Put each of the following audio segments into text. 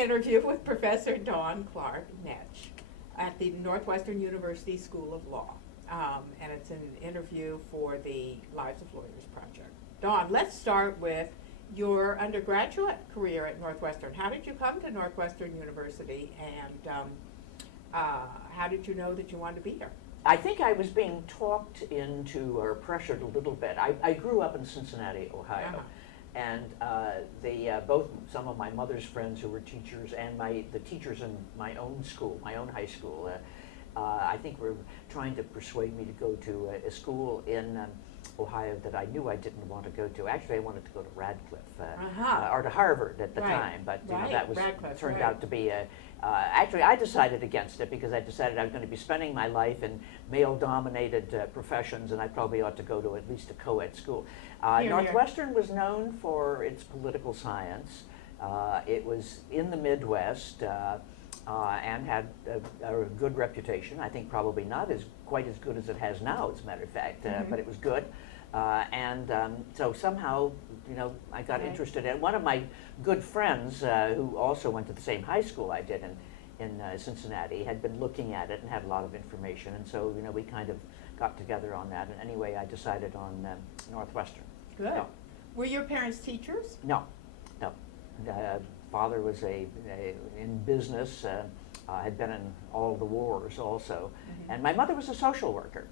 interview with Professor Dawn Clark-Netsch at the Northwestern University School of Law. And it's an interview for the Lives of Lawyers project. Dawn, let's start with your undergraduate career at Northwestern. How did you come to Northwestern University, and how did you know that you wanted to be here? I think I was being talked into or pressured a little bit. I grew up in Cincinnati, Ohio, and both some of my mother's friends who were teachers and the teachers in my own school, my own high school, I think were trying to persuade me to go to a school in Ohio that I knew I didn't want to go to. Actually, I wanted to go to Radcliffe or to Harvard at the time, but that was turned out to be a. Actually, I decided against it because I decided I was going to be spending my life in male-dominated professions, and I probably ought to go to at least a co-ed school. Northwestern was known for its political science. It was in the Midwest. And had a good reputation. I think probably not quite as good as it has now, as a matter of fact, but it was good. So somehow, I got interested in it. One of my good friends, who also went to the same high school I did in Cincinnati, had been looking at it and had a lot of information. And so, we kind of got together on that. And anyway, I decided on Northwestern. Good. So, were your parents teachers? No. Father was in business, had been in all the wars also, and my mother was a social worker.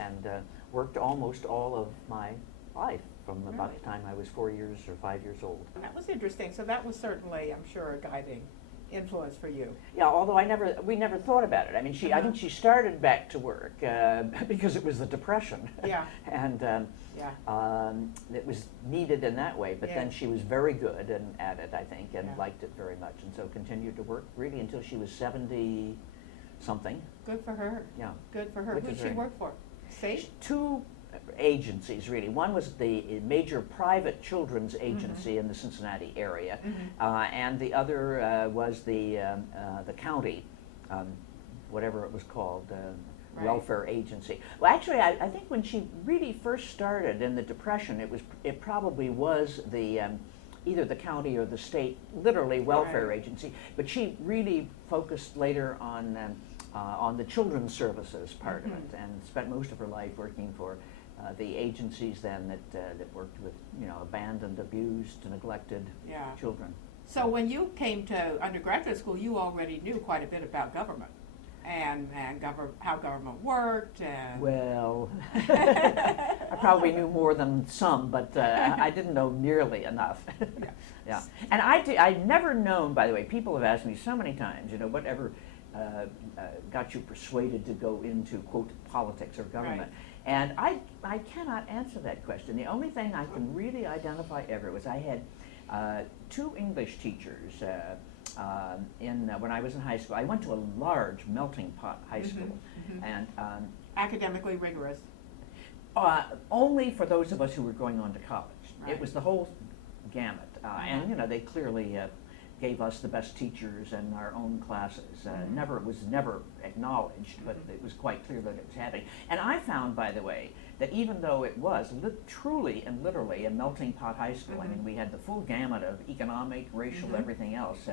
And worked almost all of my life from about the time I was 4 years or 5 years old. That was interesting. So that was certainly, I'm sure, a guiding influence for you. Yeah, although we never thought about it. I mean, I think she started back to work because it was the Depression. Yeah. And it was needed in that way. But then she was very good at it, I think, and liked it very much, and so continued to work really until she was 70 something. Good for her. Yeah. Good for her. Who did she work for? State? Two agencies, really. One was the major private children's agency in the Cincinnati area, and the other was the county, whatever it was called, welfare agency. Well, actually, I think when she really first started in the Depression, it probably was the either the county or the state, literally welfare agency. But she really focused later on the children's services part of it, and spent most of her life working for the agencies then that worked with abandoned, abused, neglected children. So when you came to undergraduate school, you already knew quite a bit about government and how government worked. Well, I probably knew more than some, but I didn't know nearly enough. Yeah, and I'd never known. By the way, people have asked me so many times, whatever got you persuaded to go into, quote, politics or government. And I cannot answer that question. The only thing I can really identify ever was I had two English teachers when I was in high school. I went to a large melting pot high school. And academically rigorous. Only for those of us who were going on to college. It was the whole gamut. And they clearly gave us the best teachers in our own classes. It was never acknowledged, but it was quite clear that it was happening. And I found, by the way, that even though it was truly and literally a melting pot high school, I mean, we had the full gamut of economic, racial, everything else,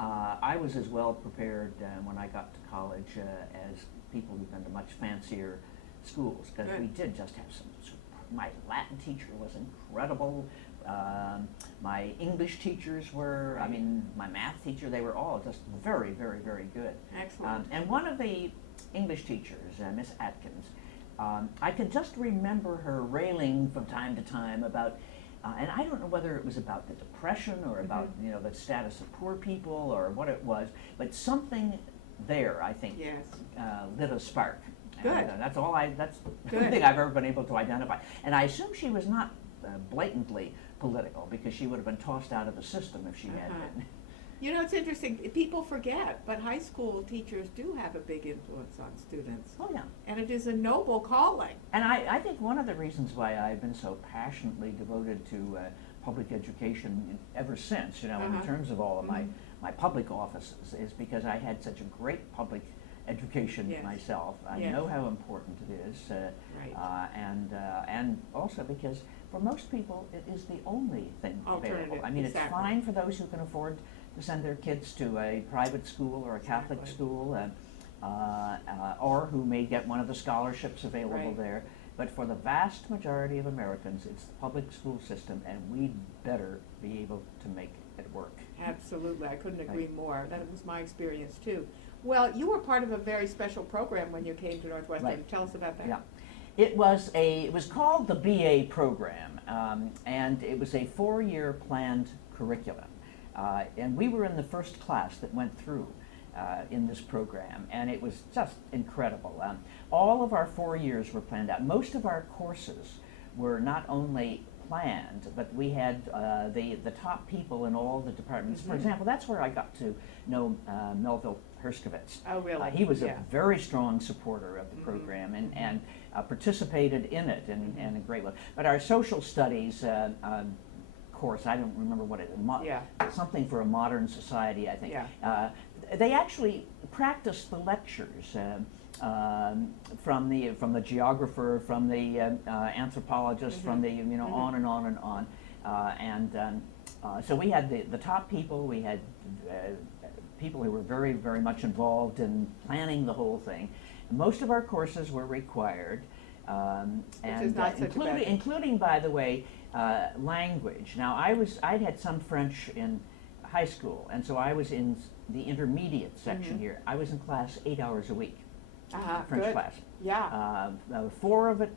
I was as well prepared when I got to college as people who've been to much fancier schools, because we did just have some. My Latin teacher was incredible. My English teachers were, my math teacher, they were all just very, very, very good. Excellent. And one of the English teachers, Miss Atkins, I can just remember her railing from time to time about, and I don't know whether it was about the Depression or about the status of poor people or what it was, but something there, I think, lit a spark. Good. That's the only thing I've ever been able to identify. And I assume she was not blatantly political, because she would have been tossed out of the system if she had been. It's interesting. People forget, but high school teachers do have a big influence on students. Oh, yeah. And it is a noble calling. And I think one of the reasons why I've been so passionately devoted to public education ever since, in terms of all of my public offices, is because I had such a great public education myself. I know how important it is, and also because for most people it is the only thing available. I mean, it's fine for those who can afford send their kids to a private school or a Catholic Exactly. school, or who may get one of the scholarships available Right. there. But for the vast majority of Americans, it's the public school system, and we'd better be able to make it work. Absolutely, I couldn't agree more. That was my experience too. Well, you were part of a very special program when you came to Northwestern. Right. Tell us about that. Yeah. It was called the BA program, and it was a 4-year planned curriculum. And we were in the first class that went through in this program, and it was just incredible. All of our 4 years were planned out. Most of our courses were not only planned, but we had the top people in all the departments. For example, that's where I got to know Melville Herskovitz. Oh, really? He was Yeah. a very strong supporter of the program and participated in it in a great way. But our social studies course, I don't remember what it is, Yeah. something for a modern society, I think. Yeah. They actually practiced the lectures from the geographer, from the anthropologist, from the on and on and on, so we had the top people. We had people who were very, very much involved in planning the whole thing. Most of our courses were required, and is not such a bad thing. including, by the way, language. Now, I'd had some French in high school, and so I was in the intermediate section here. I was in class 8 hours a week, French Good. class. Yeah. 4 of it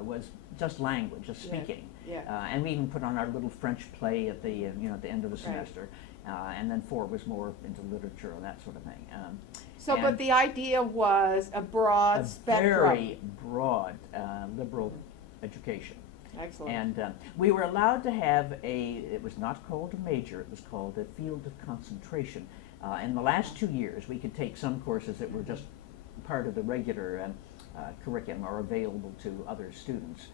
was just language, just speaking. Yeah. And we even put on our little French play at the at the end of the semester. And then 4 was more into literature and that sort of thing. So, but the idea was a broad spectrum. Very broad liberal education. Excellent. And we were allowed to have it was not called a major, it was called a field of concentration. In the last 2 years, we could take some courses that were just part of the regular curriculum or available to other students.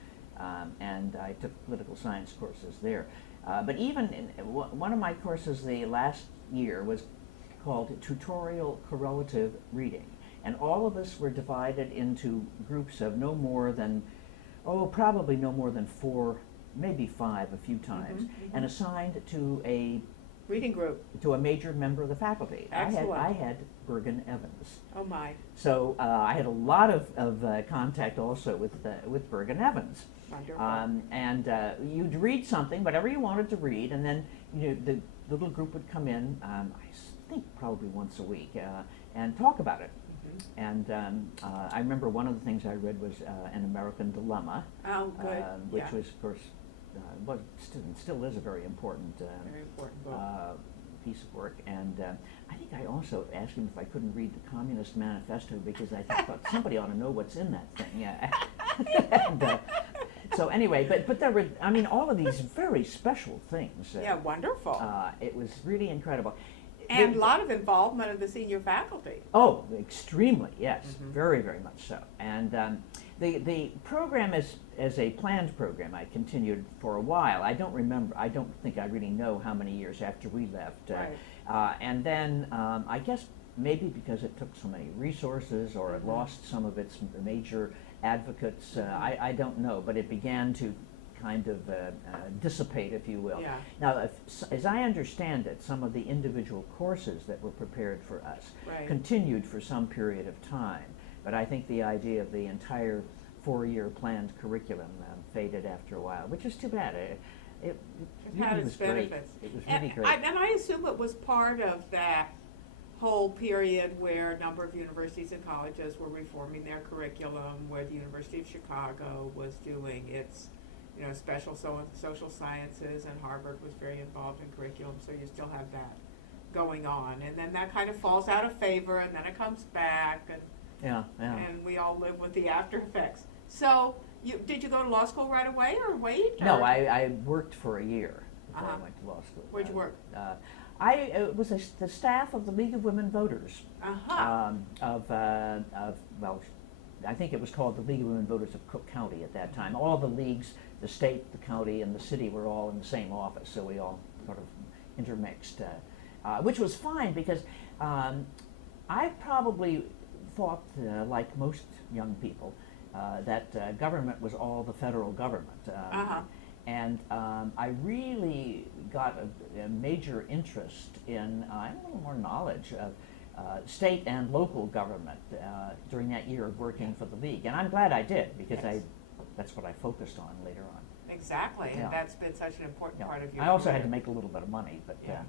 And I took political science courses there. But even one of my courses the last year was called Tutorial Correlative Reading. And all of us were divided into groups of no more than, probably no more than 4, maybe 5 a few times, and assigned to a reading group. To a major member of the faculty. Excellent. I had Bergen Evans. Oh my. So I had a lot of contact also with Bergen Evans. Wonderful. And you'd read something, whatever you wanted to read, and then the little group would come in, I think probably once a week, and talk about it. And I remember one of the things I read was An American Dilemma. Oh, good. Which was, of course, still is a very important book. Piece of work. And I think I also asked him if I couldn't read the Communist Manifesto because I thought somebody ought to know what's in that thing. And, so anyway, but there were, all of these very special things. Yeah, wonderful. It was really incredible. And a lot of involvement of the senior faculty. Oh, extremely, yes, very, very much so. And the program as a planned program, I continued for a while. I don't think I really know how many years after we left. And then I guess maybe because it took so many resources or it lost some of its major advocates, I don't know, but it began to kind of dissipate, if you will. Yeah. Now, as I understand it, some of the individual courses that were prepared for us continued for some period of time, but I think the idea of the entire 4-year planned curriculum faded after a while, which is too bad. It had really its was great. benefits. It was really great. And I assume it was part of that whole period where a number of universities and colleges were reforming their curriculum, where the University of Chicago was doing its special social sciences, and Harvard was very involved in curriculum, so you still have that going on. And then that kind of falls out of favor, and then it comes back, and and we all live with the after effects. So, did you go to law school right away, or wait? No, I worked for a year before I went to law school. Where'd you work? I was the staff of the League of Women Voters. Well, I think it was called the League of Women Voters of Cook County at that time. All the leagues, the state, the county, and the city were all in the same office, so we all sort of intermixed, which was fine because I probably thought, like most young people, that government was all the federal government. And I really got a major interest in, a little more knowledge of state and local government during that year of working for the League. And I'm glad I did, because Yes. that's what I focused on later on. Exactly, Yeah. and that's been such an important Yeah. part of your I also had career. to make a little bit of money, but Yeah.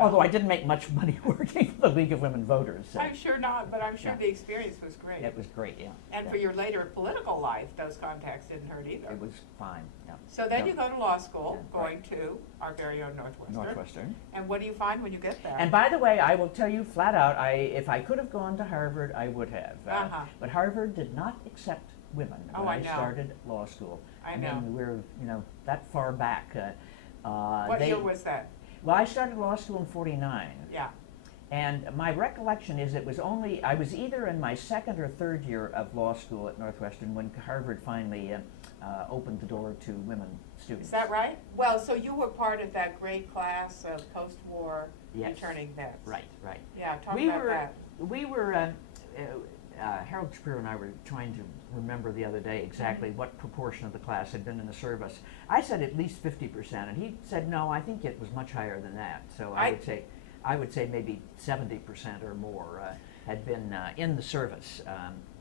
although I didn't make much money working for the League of Women Voters. I'm sure not, but I'm sure Yeah. the experience was great. It was great, yeah. And yeah. for your later political life, those contacts didn't hurt either. It was fine, yeah. So then Yeah. you go to law school, Yeah, going right. to our very own Northwestern. Northwestern. And what do you find when you get there? And by the way, I will tell you flat out, if I could have gone to Harvard, I would have. Uh-huh. But Harvard did not accept women Oh, when I know. started law school. I know. mean, we're that far back. What year was that? Well, I started law school in '49. Yeah. And my recollection is I was either in my second or third year of law school at Northwestern when Harvard finally opened the door to women students. Is that right? Well, so you were part of that great class of post-war Yes. returning vets. Right, right. Yeah, talk We about were, that. Harold Shapiro and I were trying to remember the other day exactly what proportion of the class had been in the service. I said at least 50%, and he said no, I think it was much higher than that. So I would say maybe 70% or more had been in the service.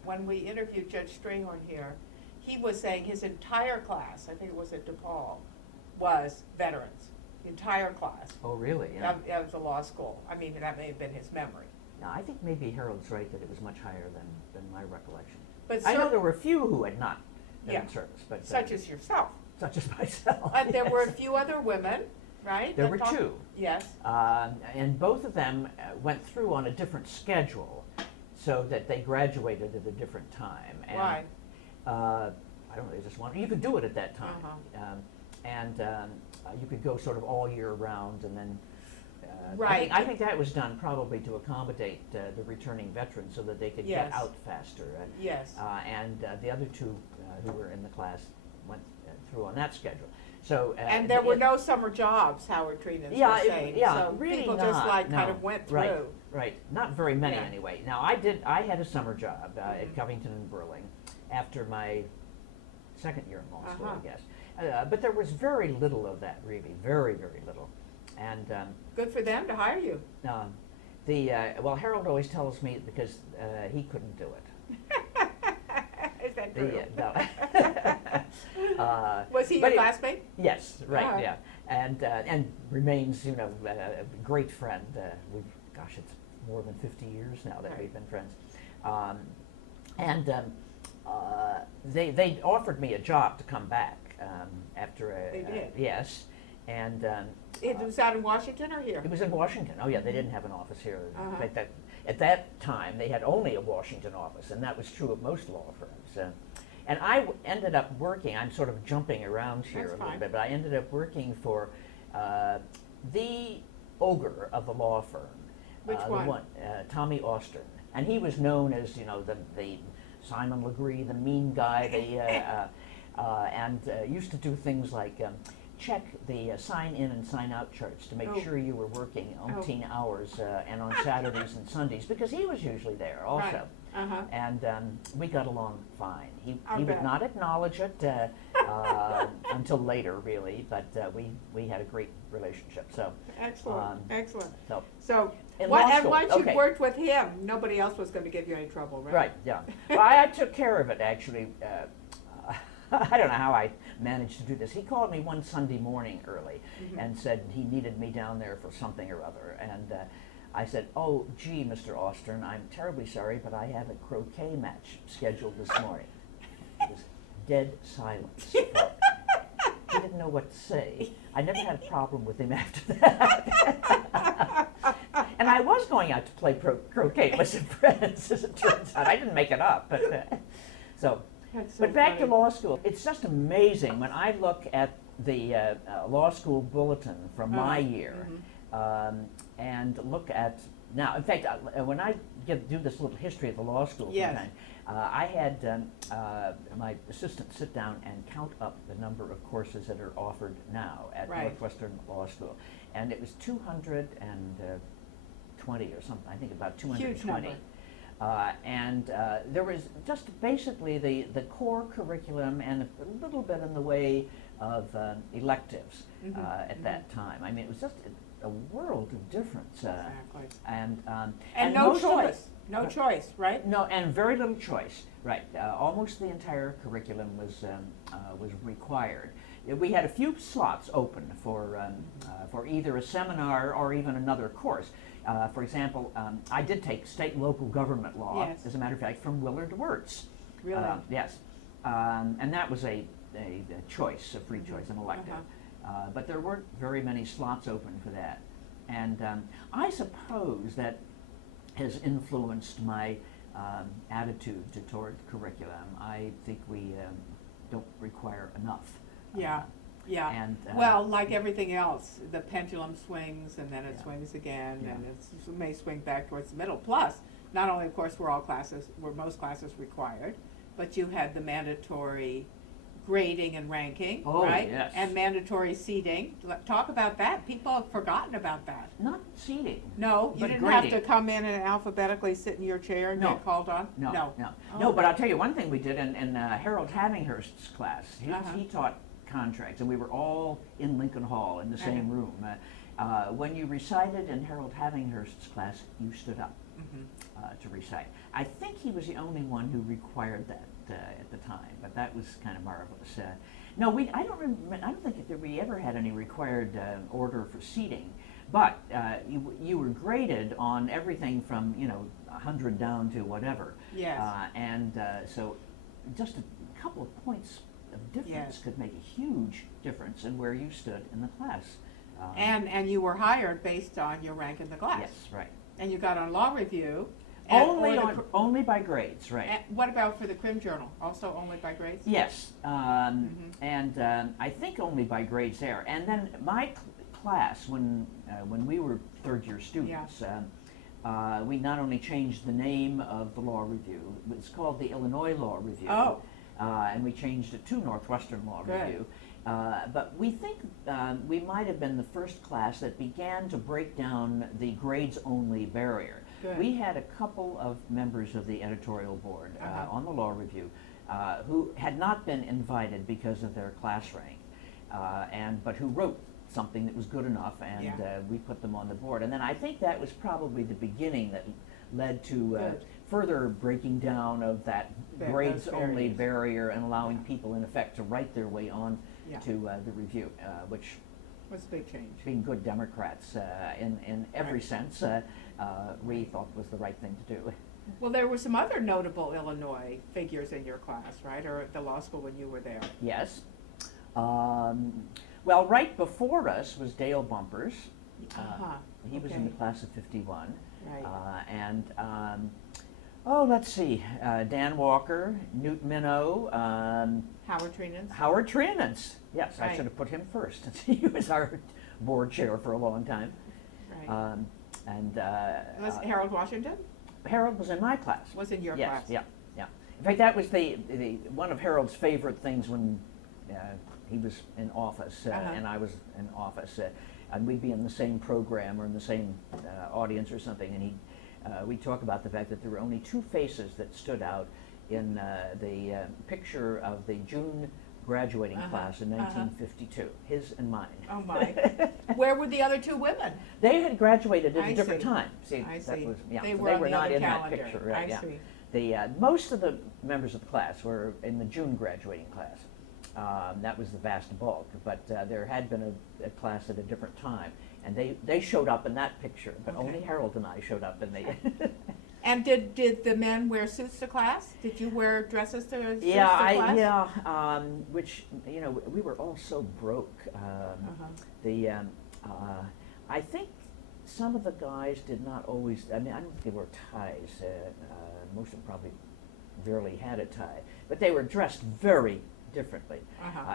When we interviewed Judge Strayhorn here, he was saying his entire class, I think it was at DePaul, was veterans. The entire class Oh, really? Yeah. of the law school. I mean, that may have been his memory. No, I think maybe Harold's right that it was much higher than my recollection. But I know there were a few who had not been Yeah. in service, but such as yourself. such as myself. And there were a yes. few other women, right? There that were talked- two. Yes. And both of them went through on a different schedule, so that they graduated at a different time. And, Why? I don't know. They just wanted. You could do it at that time, you could go sort of all year round, and then. Right. I think that was done probably to accommodate the returning veterans, so that they could Yes. get out faster. Yes. And the other two who were in the class went through on that schedule. So. And there were no summer jobs, Howard Treenan was saying. So really people not, just like kind no. of went through. Right, right. Not very many Yeah. anyway. Now I had a summer job at Covington and Burling after my second year in law school, Uh-huh. I guess. But there was very little of that, really, very, very little. And Good for them to hire you. well, Harold always tells me because he couldn't do it. Is that true? Was he your but it- classmate? Yes, right, Uh-huh. yeah, and remains, a great friend. It's more than 50 years now that Right. we've been friends. They offered me a job to come back after a. They did? Yes, and. It was out in Washington or here? It was in Washington. Oh yeah, they didn't have an office here. Uh-huh. In fact, at that time they had only a Washington office, and that was true of most law firms. And I ended up working. I'm sort of jumping around here That's a little fine. bit, but I ended up working for the ogre of the law firm. Which one? Tommy Austin, and he was known as the Simon Legree, the mean guy. And used to do things like. Check the sign in and sign out charts to make sure you were working umpteen hours and on Saturdays and Sundays, because he was usually there also. Right. Uh-huh. And we got along fine. He I would bet. not acknowledge it until later, really, but we had a great relationship. So Excellent, excellent. so in What, law and school, once you okay. worked with him, nobody else was going to give you any trouble, right? Right, yeah. Well, I took care of it, actually. I don't know how I managed to do this. He called me one Sunday morning early and said he needed me down there for something or other. And I said, "Oh, gee, Mr. Austin, I'm terribly sorry, but I have a croquet match scheduled this morning." It was dead silence. He didn't know what to say. I never had a problem with him after that. And I was going out to play croquet with some friends, as it turns out. I didn't make it up. But That's so But back to funny. law school, it's just amazing when I look at the law school bulletin from my year and look at now. In fact, when I do this little history of the law school, Yes. sometime, I had my assistant sit down and count up the number of courses that are offered now at Right. Northwestern Law School, and it was 220 or something. I think about 220. Huge number. And there was just basically the core curriculum and a little bit in the way of electives Mhm, at that time. I mean, it was just a world of difference. Exactly. And no most of the- choice, no choice, right? No, and very little choice. Right, almost the entire curriculum was required. We had a few slots open for either a seminar or even another course. For example, I did take state and local government law, Yes. as a matter of fact, from Willard Wirtz. Really? Yes, and that was a choice, a free choice, an elective. But there weren't very many slots open for that. And I suppose that has influenced my attitude toward curriculum. I think we don't require enough. Yeah, yeah. And, well, like everything else, the pendulum swings and then it Yeah. swings again, Yeah. and it may swing back towards the middle. Plus, not only, of course, were most classes required, but you had the mandatory grading and ranking, Oh, right? yes. And mandatory seating. Talk about that. People have forgotten about that. Not seating. No, you But didn't have grading. to come in and alphabetically sit in your chair and No. get called on? No, No. no, Oh. no. But I'll tell you one thing we did in Harold Havinghurst's class. Uh-huh. He taught contracts, and we were all in Lincoln Hall in the same room. When you recited in Harold Havinghurst's class, you stood up Mhm. to recite. I think he was the only one who required that at the time, but that was kind of marvelous. No, I don't think that we ever had any required order for seating, but you were graded on everything from 100 down to whatever. Yes. So just a couple of points of difference Yes. could make a huge difference in where you stood in the class. And you were hired based on your rank in the class. Yes, right. And you got on law review. Only by grades, right? And what about for the Crim Journal? Also only by grades? Yes, and I think only by grades there. And then my class, when we were third-year students, we not only changed the name of the Law Review, it's called the Illinois Law Review. Oh. And we changed it to Northwestern Law Good. Review. But we think we might have been the first class that began to break down the grades-only barrier. Good. We had a couple of members of the editorial board Uh-huh. on the Law Review who had not been invited because of their class rank, but who wrote something that was good enough, and Yeah. we put them on the board. And then I think that was probably the beginning that led to Good. further breaking down of that Those grades-only barriers. barrier and allowing people, in effect, to write their way on Yeah. to the review, which, What's the big change? being good Democrats in every Right. sense, we thought was the right thing to do. Well, there were some other notable Illinois figures in your class, right? Or at the law school when you were there. Yes. Well, right before us was Dale Bumpers. Uh-huh. He was in the Okay. class of 51. Right. Let's see, Dan Walker, Newt Minow, Howard Trenans? Howard Trenans. Yes, I Right. should have put him first. He was our board chair for a long time. Right. Was Harold Washington? Harold was in my class. Was in your Yes, class? yeah, yeah. In fact, that was the one of Harold's favorite things when he was in office Uh-huh. and I was in office. And we'd be in the same program or in the same audience or something, and we'd talk about the fact that there were only two faces that stood out in the picture of the June graduating Uh-huh, class in uh-huh. 1952, his and mine. Oh, my. Where were the other two women? They had graduated at I a different see. time. See, I that see. was, yeah, They so were on the not other in calendar. that picture, right? I Yeah. see. Most of the members of the class were in the June graduating class. That was the vast bulk, but there had been a class at a different time, and they showed up in that picture, but Okay. only Harold and I showed up in the. And did the men wear suits to class? Did you wear dresses to suits to class? Which we were all so broke. I think some of the guys did not always. I mean, I don't think they wore ties. Most of them probably barely had a tie, but they were dressed very differently.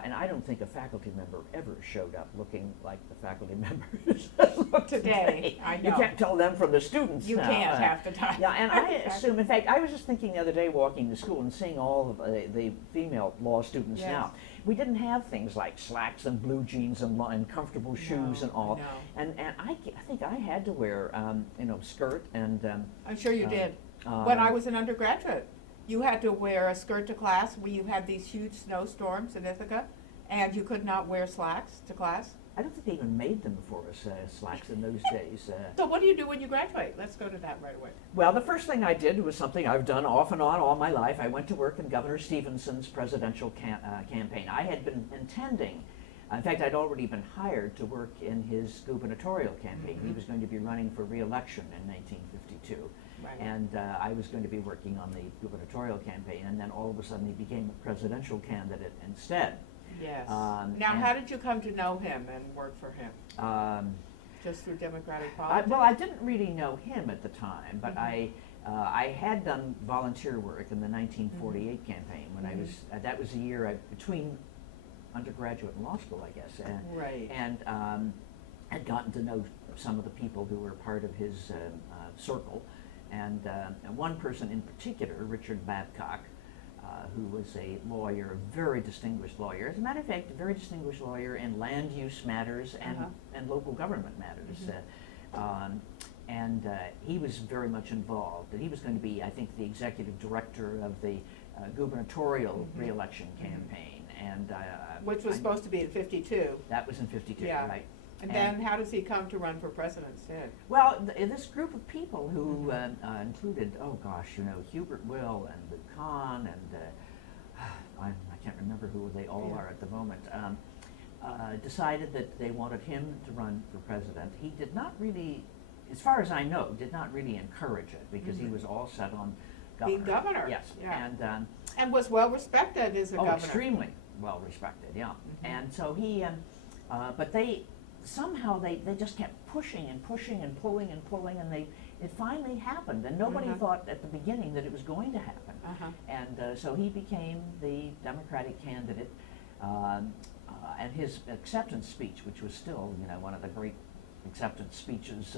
And I don't think a faculty member ever showed up looking like the faculty members look Today, I You know. can't tell them from the students You now. can't half the time. Yeah, and I assume, in fact, I was just thinking the other day walking to school and seeing all of the female law students Yes. now. We didn't have things like slacks and blue jeans and comfortable shoes and all. No. And I think I had to wear, skirt and. I'm sure you did. When I was an undergraduate, you had to wear a skirt to class. You had these huge snowstorms in Ithaca, And you could not wear slacks to class? I don't think they even made them for us, slacks in those days. So what do you do when you graduate? Let's go to that right away. Well, the first thing I did was something I've done off and on all my life. I went to work in Governor Stephenson's presidential campaign. I had been intending, in fact, I'd already been hired to work in his gubernatorial campaign. He was going to be running for re-election in 1952. Right. And I was going to be working on the gubernatorial campaign, and then all of a sudden he became a presidential candidate instead. Yes. Now, how did you come to know him and work for him? Just through Democratic politics? Well, I didn't really know him at the time, but I had done volunteer work in the 1948 campaign when I was, that was a year between undergraduate and law school, I guess. Right. And had gotten to know some of the people who were part of his circle. And one person in particular, Richard Babcock, who was a lawyer, a very distinguished lawyer. As a matter of fact, a very distinguished lawyer in land use matters and local government matters. He was very much involved. And he was going to be, I think, the executive director of the gubernatorial re-election campaign. And which was supposed to be in 52. That was in 52, Yeah. right. And then how does he come to run for president instead? Well, this group of people who included, oh gosh, you know, Hubert Will and Luke Kahn and I can't remember who they all are at the moment, decided that they wanted him to run for president. He did not really, as far as I know, did not really encourage it because he was all set on governor. Being governor. Yes. Yeah. And was well respected as a governor. Extremely well respected, yeah. And so he, but they, somehow they just kept pushing and pushing and pulling, and it finally happened, and nobody thought at the beginning that it was going to happen. And so he became the Democratic candidate, and his acceptance speech, which was still, you know, one of the great acceptance speeches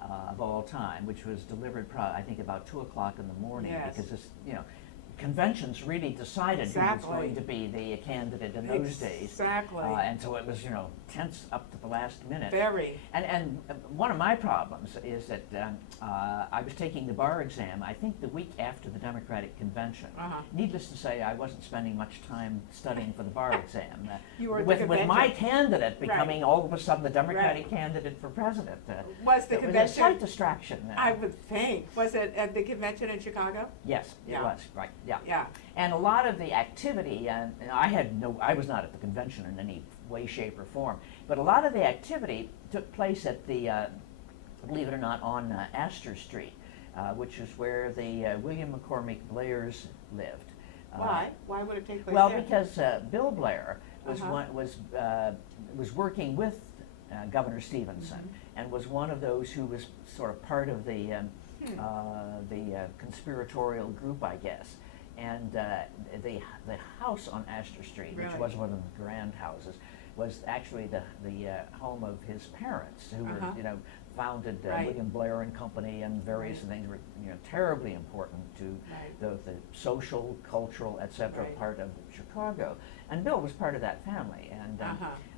of all time, which was delivered I think about 2 o'clock in the morning, because this, you know, conventions really decided who was going to be the candidate in those days. Exactly. And so it was, you know, tense up to the last minute. Very. And one of my problems is that I was taking the bar exam, I think the week after the Democratic convention. Needless to say, I wasn't spending much time studying for the bar exam. You were with my candidate becoming all of a sudden the Democratic candidate for president. Was the it convention? was a slight distraction. I would think. Was it at the convention in Chicago? Yes, it was, right. Yeah. Yeah. And a lot of the activity, and I was not at the convention in any way, shape, or form, but a lot of the activity took place at the, believe it or not, on Astor Street, which is where the William McCormick Blairs lived. Why? Why would it take place well, there? because Bill Blair was working with Governor Stephenson and was one of those who was sort of part of the conspiratorial group, I guess. And the house on Astor Street, which was one of the grand houses, was actually the home of his parents, who were, you know, founded William Blair and Company, and various things were, you know, terribly important to the social, cultural, etc. part of Chicago. And Bill was part of that family. And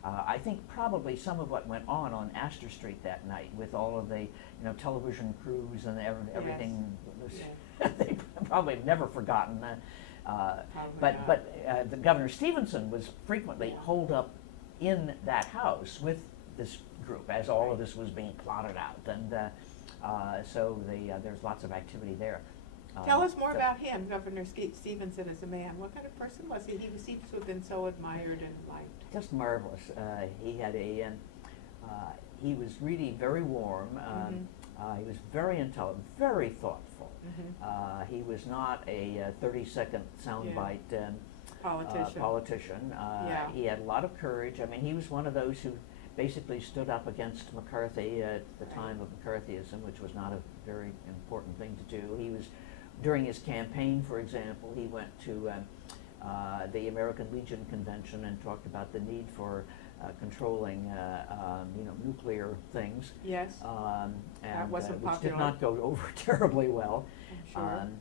I think probably some of what went on Astor Street that night, with all of the, you know, television crews and everything, they probably have never forgotten. But the Governor Stephenson was frequently holed up in that house with this group as all of this was being plotted out, and so there's lots of activity there. Tell us more about him, Governor Stephenson, as a man. What kind of person was he? He seems to have been so admired and liked. Just marvelous. He had he was really very warm. He was very intelligent, very thoughtful. He was not a 30-second soundbite politician. He had a lot of courage. I mean, he was one of those who basically stood up against McCarthy at the time of McCarthyism, which was not a very important thing to do. He was, during his campaign, for example, he went to the American Legion Convention and talked about the need for controlling, you know, nuclear things. Yes. And wasn't which popular. did not go over terribly well. I'm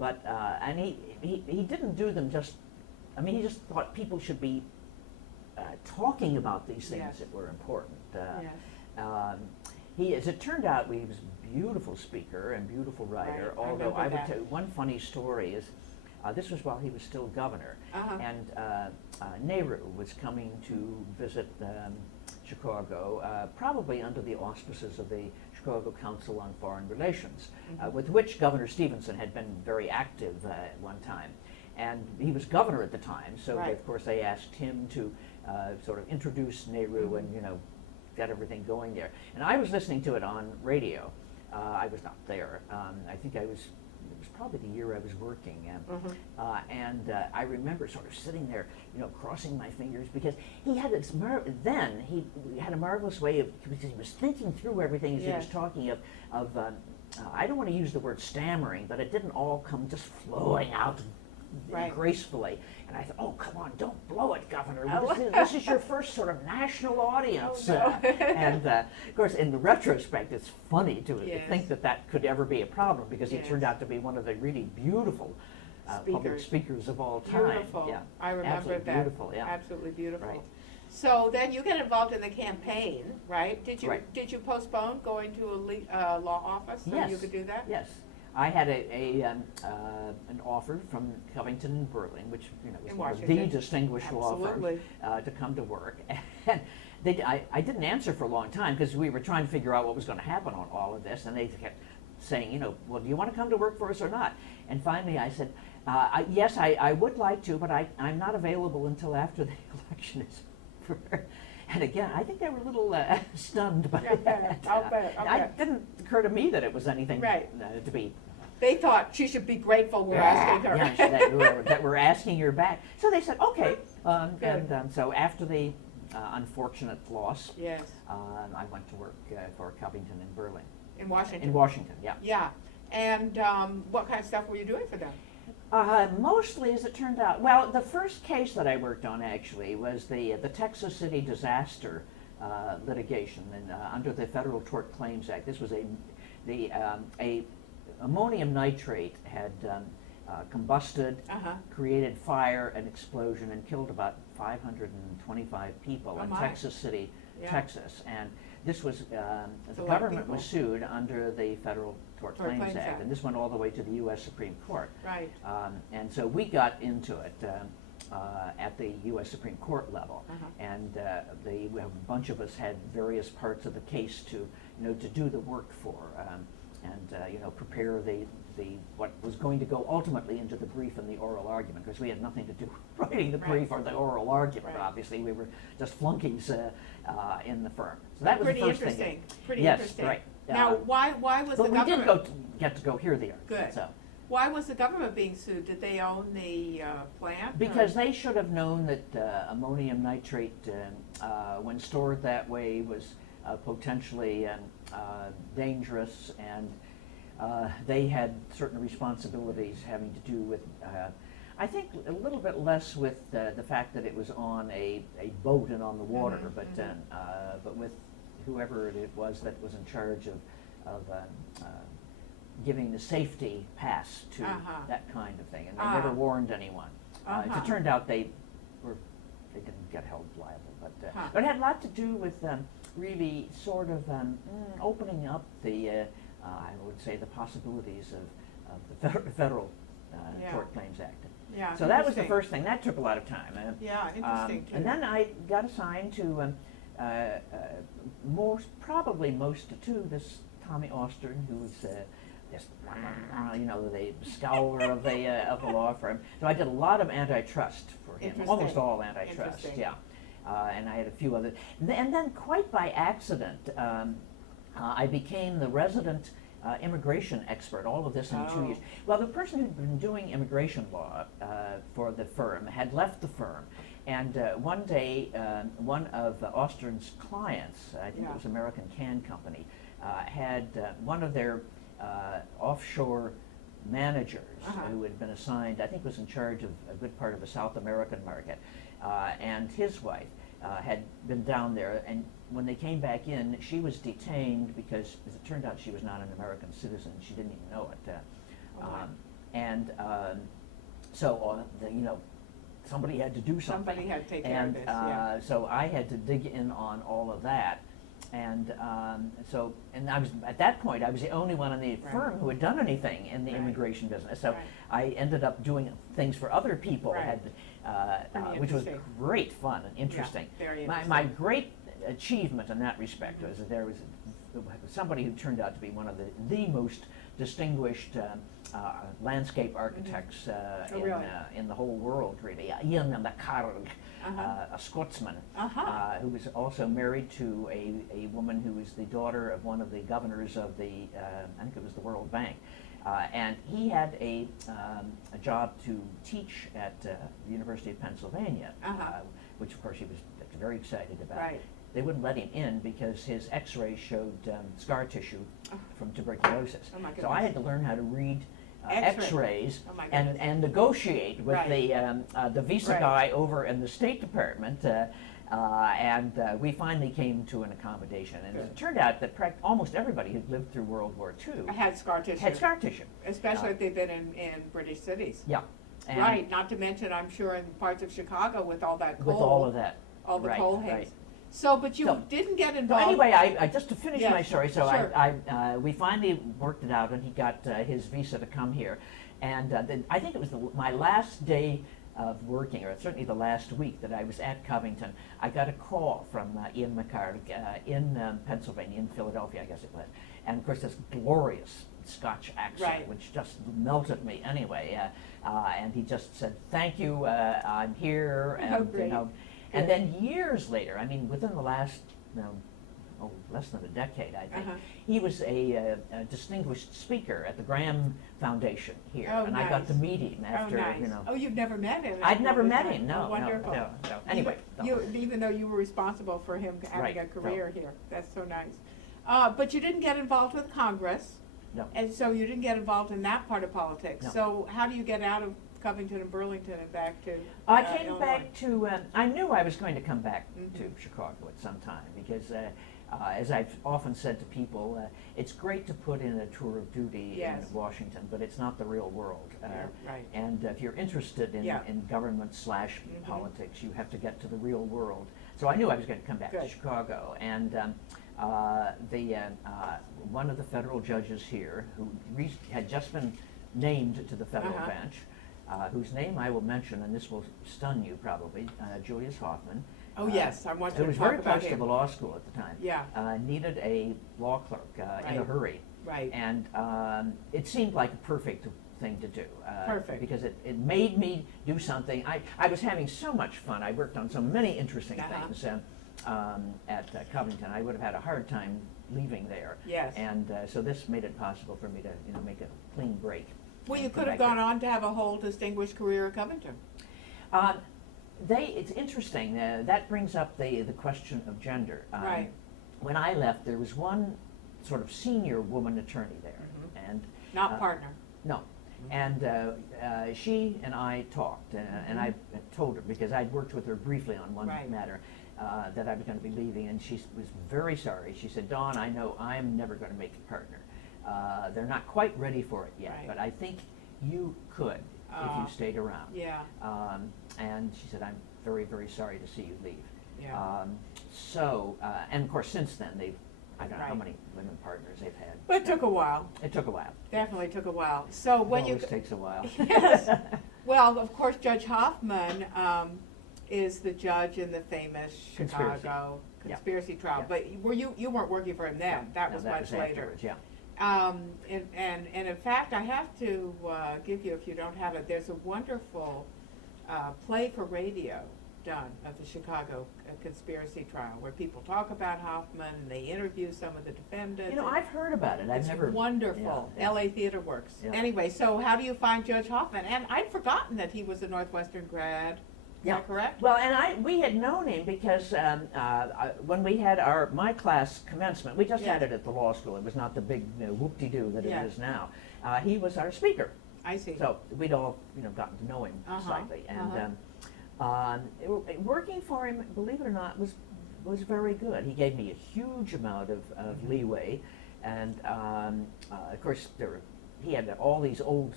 sure. And he didn't do them just. I mean, he just thought people should be talking about these things that were important. He, as it turned out, he was a beautiful speaker and beautiful writer. Right. Although I would tell you one funny story is, This was while he was still governor. And Nehru was coming to visit Chicago, probably under the auspices of the Chicago Council on Foreign Relations, with which Governor Stephenson had been very active at one time. And he was governor at the time, so of course they asked him to sort of introduce Nehru and, get everything going there. And I was listening to it on radio. I was not there. I think it was probably the year I was working. And I remember sort of sitting there, crossing my fingers, because he had this, he had a marvelous way of, because he was thinking through everything as he was talking of I don't want to use the word stammering, but it didn't all come just flowing out gracefully. And I thought, oh, come on, don't blow it, Governor. This is your first sort of national audience. And of course, in the retrospect, it's funny to think that could ever be a problem, because he turned out to be one of the really beautiful public speakers of all time. Beautiful. Yeah. I remember Absolutely that. Beautiful, yeah. Absolutely beautiful. Right. So then you get involved in the campaign, right? Did you postpone going to a law office so you could do that? Yes. I had an offer from Covington and Burling, which was one of the distinguished law firms, to come to work. And I didn't answer for a long time, because we were trying to figure out what was going to happen on all of this, and they kept saying, well, do you want to come to work for us or not? And finally I said, yes, I would like to, but I'm not available until after the election is over. And again, I think they were a little stunned by that. I'll bet. It didn't occur to me that it was anything to be. They thought she should be grateful we're asking her. Yeah, that we're asking her back. So they said, okay. So after the unfortunate loss, I went to work for Covington and Burling. In Washington? In Washington, yeah. Yeah. And what kind of stuff were you doing for them? Mostly, as it turned out, well, the first case that I worked on actually was the Texas City disaster litigation, and under the Federal Tort Claims Act. This was a ammonium nitrate had combusted, created fire and explosion, and killed about 525 people in Texas City, Texas. And this was the government was sued under the Federal Tort Claims Act, and this went all the way to the U.S. Supreme Court. Right. And so we got into it at the U.S. Supreme Court level, and a bunch of us had various parts of the case to do the work for, and prepare what was going to go ultimately into the brief and the oral argument, because we had nothing to do with writing the brief or the oral argument. Obviously, we were just flunkies in the firm. So that was the first thing. Pretty interesting. Right. Now, why was the government? But we did get to go hear the argument. Good. So. Why was the government being sued? Did they own the plant? Because they should have known that ammonium nitrate, when stored that way, was potentially dangerous, and they had certain responsibilities having to do with, I think, a little bit less with the fact that it was on a boat and on the water, but with whoever it was that was in charge of giving the safety pass to that kind of thing, and they never warned anyone. It turned out they didn't get held liable, but it had a lot to do with really sort of opening up the, I would say, the possibilities of the Federal Tort Claims Act. Yeah, so that was the first thing. That took a lot of time. Interesting too. And then I got assigned to most to this Tommy Austin, who was this, the scholar of the law firm. So I did a lot of antitrust for him, almost all antitrust. Yeah. And I had a few others. And then quite by accident, I became the resident immigration expert, all of this in 2 years. Well, the person who'd been doing immigration law for the firm had left the firm. And one day, one of Austin's clients, I think it was American Can Company, had one of their offshore managers who had been assigned, I think was in charge of a good part of the South American market, and his wife had been down there, and when they came back in, she was detained because, as it turned out, she was not an American citizen. She didn't even know it. So somebody had to do something. Somebody had to take care of this, So I had to dig in on all of that. and I was at that point I was the only one in the firm who had done anything in the immigration business. So I ended up doing things for other people, which was great fun and interesting. Yeah, very my interesting. great achievement in that respect was that there was somebody who turned out to be one of the most distinguished landscape architects in the whole world, really. Bienen, McHargue, a Scotsman, who was also married to a woman who was the daughter of one of the governors of the, I think it was the World Bank. And he had a job to teach at the University of Pennsylvania, which of course he was very excited about. Right. They wouldn't let him in because his x-rays showed scar tissue from tuberculosis. Oh my goodness. So I had to learn how to read x-rays and negotiate with the visa guy over in the State Department. And we finally came to an accommodation. And it turned out that almost everybody who'd lived through World War II had scar tissue. had scar tissue. Especially if they've been in British cities. Yeah. And Right, not to mention, I'm sure, in parts of Chicago with all that coal. with all of that. All the Right, coal hangs. right. So, but you didn't get So involved. anyway, I just to finish my story. So sure. we finally worked it out, and he got his visa to come here. And then I think it was my last day of working, or certainly the last week that I was at Covington. I got a call from Ian McHargue in Pennsylvania, in Philadelphia, I guess it was. And of course, this glorious Scotch accent, which just melted me anyway. And he just said, "Thank you, I'm here." And, and then years later, I mean, within the last, less than a decade, I think, he was a distinguished speaker at the Graham Foundation here, and I got to meet him after, Oh, you've never met him? I'd never met him, no. Wonderful. No. Anyway. Even though you were responsible for him having a career here. That's so nice. But you didn't get involved with Congress. No. And so you didn't get involved in that part of politics. No. So how do you get out of Covington and Burlington and back to I came Illinois? back to, I knew I was going to come back to Chicago at some time because, as I've often said to people, it's great to put in a tour of duty in Washington, but it's not the real world. And if you're interested in government / politics, you have to get to the real world. So I knew I was going to come back to Chicago. And one of the federal judges here, who had just been named to the federal bench, whose name I will mention, and this will stun you probably, Julius Hoffman. Oh yes, I want to who was talk very about close to the law school at the time. Yeah. Needed a law clerk in a hurry. Right. And it seemed like a perfect thing to do. Perfect. Because it made me do something. I was having so much fun. I worked on so many interesting things at Covington. I would have had a hard time leaving there. Yes. And so this made it possible for me to make a clean break. Well, you could have gone on to have a whole distinguished career at Covington. It's interesting. That brings up the question of gender. Right. When I left, there was one sort of senior woman attorney there, and not partner. No, and she and I talked, and I told her because I'd worked with her briefly on one matter that I was going to be leaving, and she was very sorry. She said, "Dawn, I know I'm never going to make a partner. They're not quite ready for it yet, but I think you could if you stayed around." Yeah. And she said, "I'm very, very sorry to see you leave." Yeah. And of course, since then, I don't know how many women partners they've had. But it took a while. It took a while. Definitely took a while. So when it always takes a while. Yes. Well, of course, Judge Hoffman is the judge in the famous Chicago conspiracy trial. Yeah. But you weren't working for him then. That was much later. Yeah. And in fact, I have to give you, if you don't have it, there's a wonderful play for radio done of the Chicago conspiracy trial, where people talk about Hoffman and they interview some of the defendants. I've heard about it. I've never. It's wonderful. Yeah. LA Theater Works. Yeah. Anyway, so how do you find Judge Hoffman? And I'd forgotten that he was a Northwestern grad. Is that correct? Well, and we had known him because when we had my class commencement, we just had it at the law school. It was not the big whoop-de-doo that it is now. He was our speaker. I see. So we'd all gotten to know him slightly, and working for him, believe it or not, was very good. He gave me a huge amount of leeway, and of course he had all these old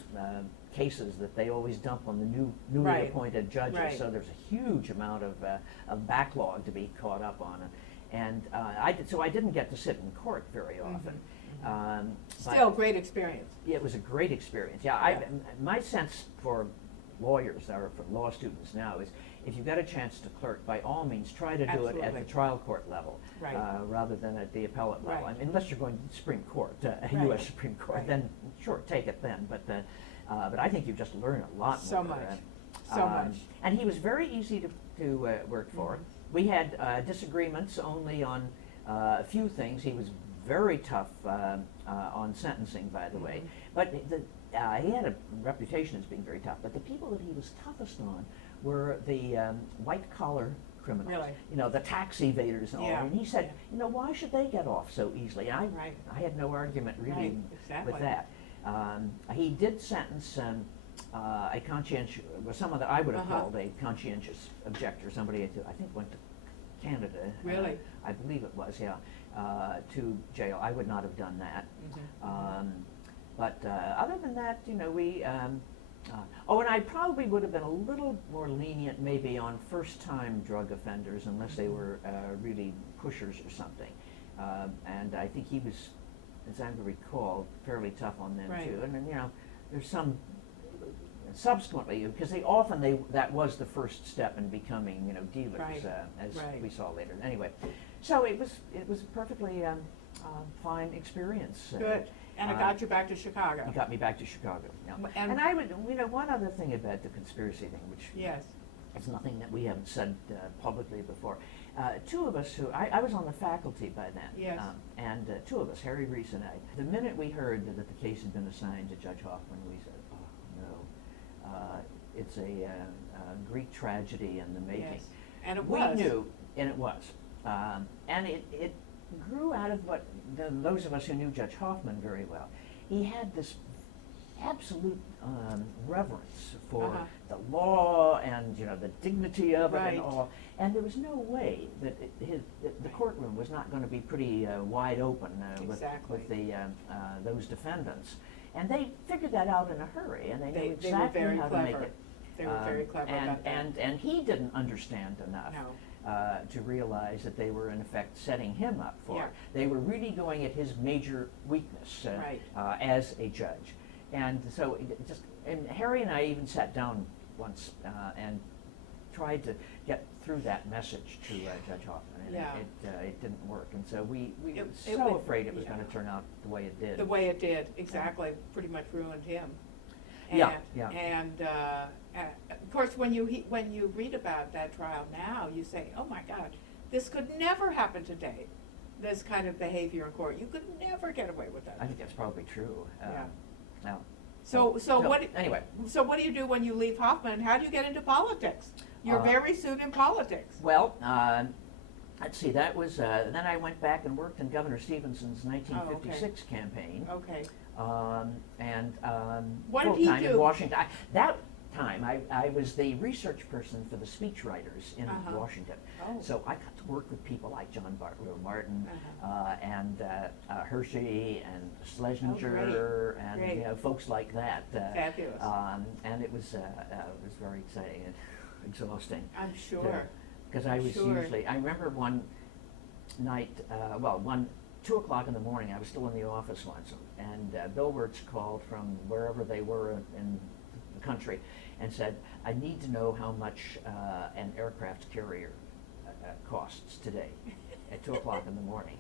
cases that they always dump on the newly appointed judges. So there's a huge amount of backlog to be caught up on, And I didn't get to sit in court very often. Still, great experience. Yeah, it was a great experience. My sense for lawyers or for law students now is if you get a chance to clerk, by all means try to do it at the trial court level rather than at the appellate level. I mean, unless you're going to the Supreme Court, U.S. Supreme Court, then sure, take it then. But I think you just learn a lot so more. So much. And he was very easy to work for. We had disagreements only on a few things. He was very tough on sentencing, by the way. But he had a reputation as being very tough. But the people that he was toughest on were the white-collar criminals. Really? You know, the tax evaders and all. Yeah. And he said, you know, why should they get off so easily? And I had no argument really with that. He did sentence a conscientious, someone that I would have called a conscientious objector, somebody I think went to Canada. Really? I believe it was, to jail. I would not have done that. But other than that, you know, we, and I probably would have been a little more lenient maybe on first-time drug offenders unless they were really pushers or something. And I think he was, as I recall, fairly tough on them too. And then, you know, there's some, subsequently, because that was the first step in becoming, you know, dealers, as we saw later. Anyway, so it was a perfectly fine experience. Good. And it got you back to Chicago. It got me back to Chicago. Yeah. And I would, you know, one other thing about the conspiracy thing, which is nothing that we haven't said publicly before. Two of us who, I was on the faculty by then, and two of us, Harry Reese and I, the minute we heard that the case had been assigned to Judge Hoffman, we said, oh no, it's a Greek tragedy in the making. Yes. And it was. We knew, and it was. And it grew out of what those of us who knew Judge Hoffman very well. He had this absolute reverence for the law and, you know, the dignity of it and all. And there was no way that the courtroom was not going to be pretty wide open with those defendants. And they figured that out in a hurry, and they knew exactly how to make it. They were very clever about that. And he didn't understand enough to realize that they were in effect setting him up for it. They were really going at his major weakness as a judge. And so and Harry and I even sat down once and tried to get through that message to Judge Hoffman, and it didn't work. And so we were so afraid it was going to turn out the way it did. The way it did, exactly, pretty much ruined him. And of course, when you read about that trial now, you say, "Oh my God, this could never happen today." This kind of behavior in court, you could never get away with that. I think that's probably true. Now, so what? Anyway. So what do you do when you leave Hoffman? How do you get into politics? You're very soon in politics. Well, let's see. That was then I went back and worked in Governor Stevenson's 1956 campaign. Okay. And what did he do in Washington? That time I was the research person for the speechwriters in Washington. So I got to work with people like John Bartlow Martin and Hershey and Schlesinger and you know, folks like that. Fabulous. And it was very exciting and exhausting. I'm sure. Because I was usually, I remember one night, 2 o'clock in the morning, I was still in the office once, and Bill Wirtz called from wherever they were in the country and said, I need to know how much an aircraft carrier costs today at 2 o'clock in the morning.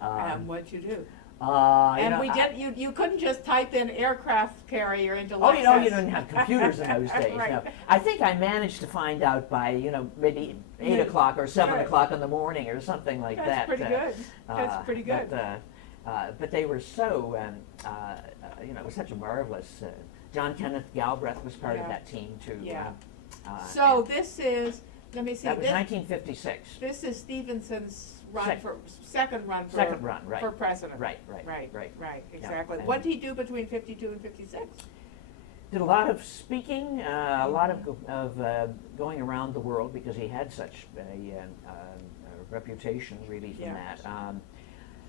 And what'd you do? And we did. You couldn't just type in aircraft carrier into Lexis. Oh, you know, you didn't have computers in those days. No. I think I managed to find out by, you know, maybe 8 o'clock or 7 o'clock in the morning or something like that. That's pretty good. That's pretty good. But they were so, you know, it was such a marvelous. John Kenneth Galbraith was part of that team too. So this is. Let me see. That was 1956. This is Stephenson's second run for president. Right, exactly. What did he do between 52 and 56? Did a lot of speaking, a lot of going around the world because he had such a reputation really from that.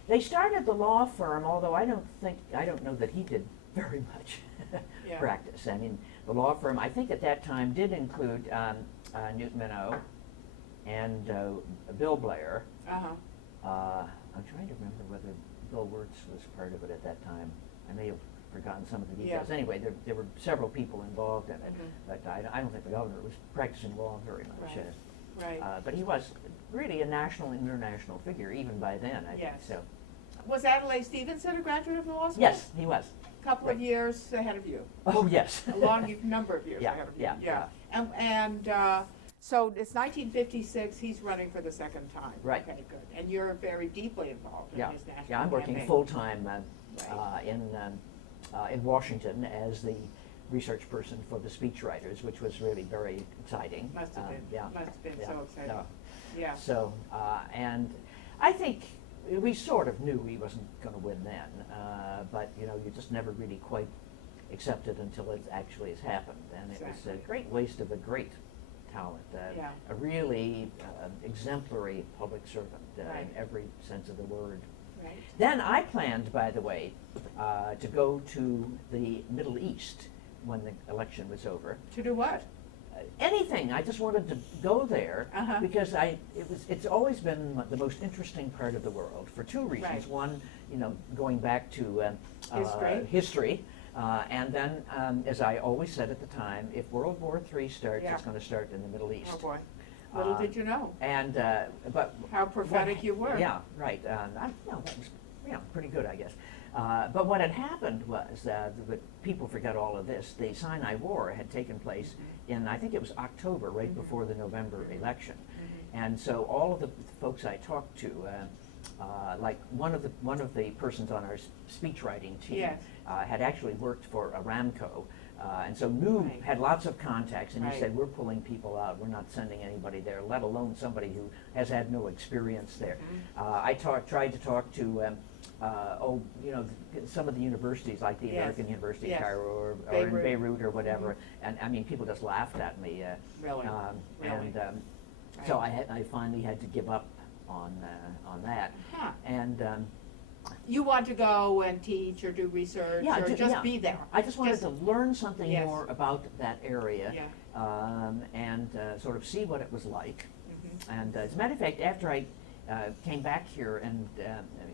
They started the law firm, although I don't know that he did very much practice. I mean, the law firm, I think at that time did include Newton Minow and Bill Blair. Uh-huh. I'm trying to remember whether Bill Wirtz was part of it at that time. I may have forgotten some of the details. Yeah. Anyway, there were several people involved in it, Mhm. but I don't think the governor was practicing law very much. Right. Right. But he was really a national and international figure even by then, I think. Yes. So. Was Adlai Stevenson a graduate of the law school? Yes, he was. Couple of years ahead of you. Oh, yes. A long number of years Yeah, ahead of you. yeah. And so it's 1956, he's running for the second time. Right. Okay, good. And you're very deeply involved in Yeah, his national yeah, I'm working campaign. full-time Right. in Washington as the research person for the speechwriters, which was really very exciting. Must have been, Yeah, must have been yeah, so exciting. yeah. Yeah. So, and I think we sort of knew he wasn't going to win then, but you know, you just never really quite accept it until it actually has happened. And it was Exactly. a great waste of a great talent, Yeah. a really exemplary public servant Right. in every sense of the word. Right. Then I planned, by the way, to go to the Middle East when the election was over. To do what? Anything. I just wanted to go there Uh-huh. because it's always been the most interesting part of the world for two reasons. Right. One, you know, going back to History. and then, as I always said at the time, if World War III starts, Yeah. it's going to start in the Middle East. Oh, boy. Little did you know. And but How prophetic you were. Yeah, right. That was pretty good, I guess. But what had happened was but people forget all of this. The Sinai War had taken place in, I think it was October, right before the November election, and so all of the folks I talked to, like one of the persons on our speech writing team, Yes. had actually worked for Aramco. And so Right. had lots of contacts, and he Right. said, we're pulling people out, we're not sending anybody there, let alone somebody who has had no experience there. I tried to talk to, some of the universities, like the Yes. American University Yes. of Cairo or in Beirut. Beirut or whatever, and I mean, people just laughed at me. Really? Really? And so Right. I finally had to give up on that. Huh. And You want to go and teach or do research or just be there? I just wanted to learn something Yes. more about that area, Yeah. and sort of see what it was like. Mhm. And as a matter of fact, after I came back here and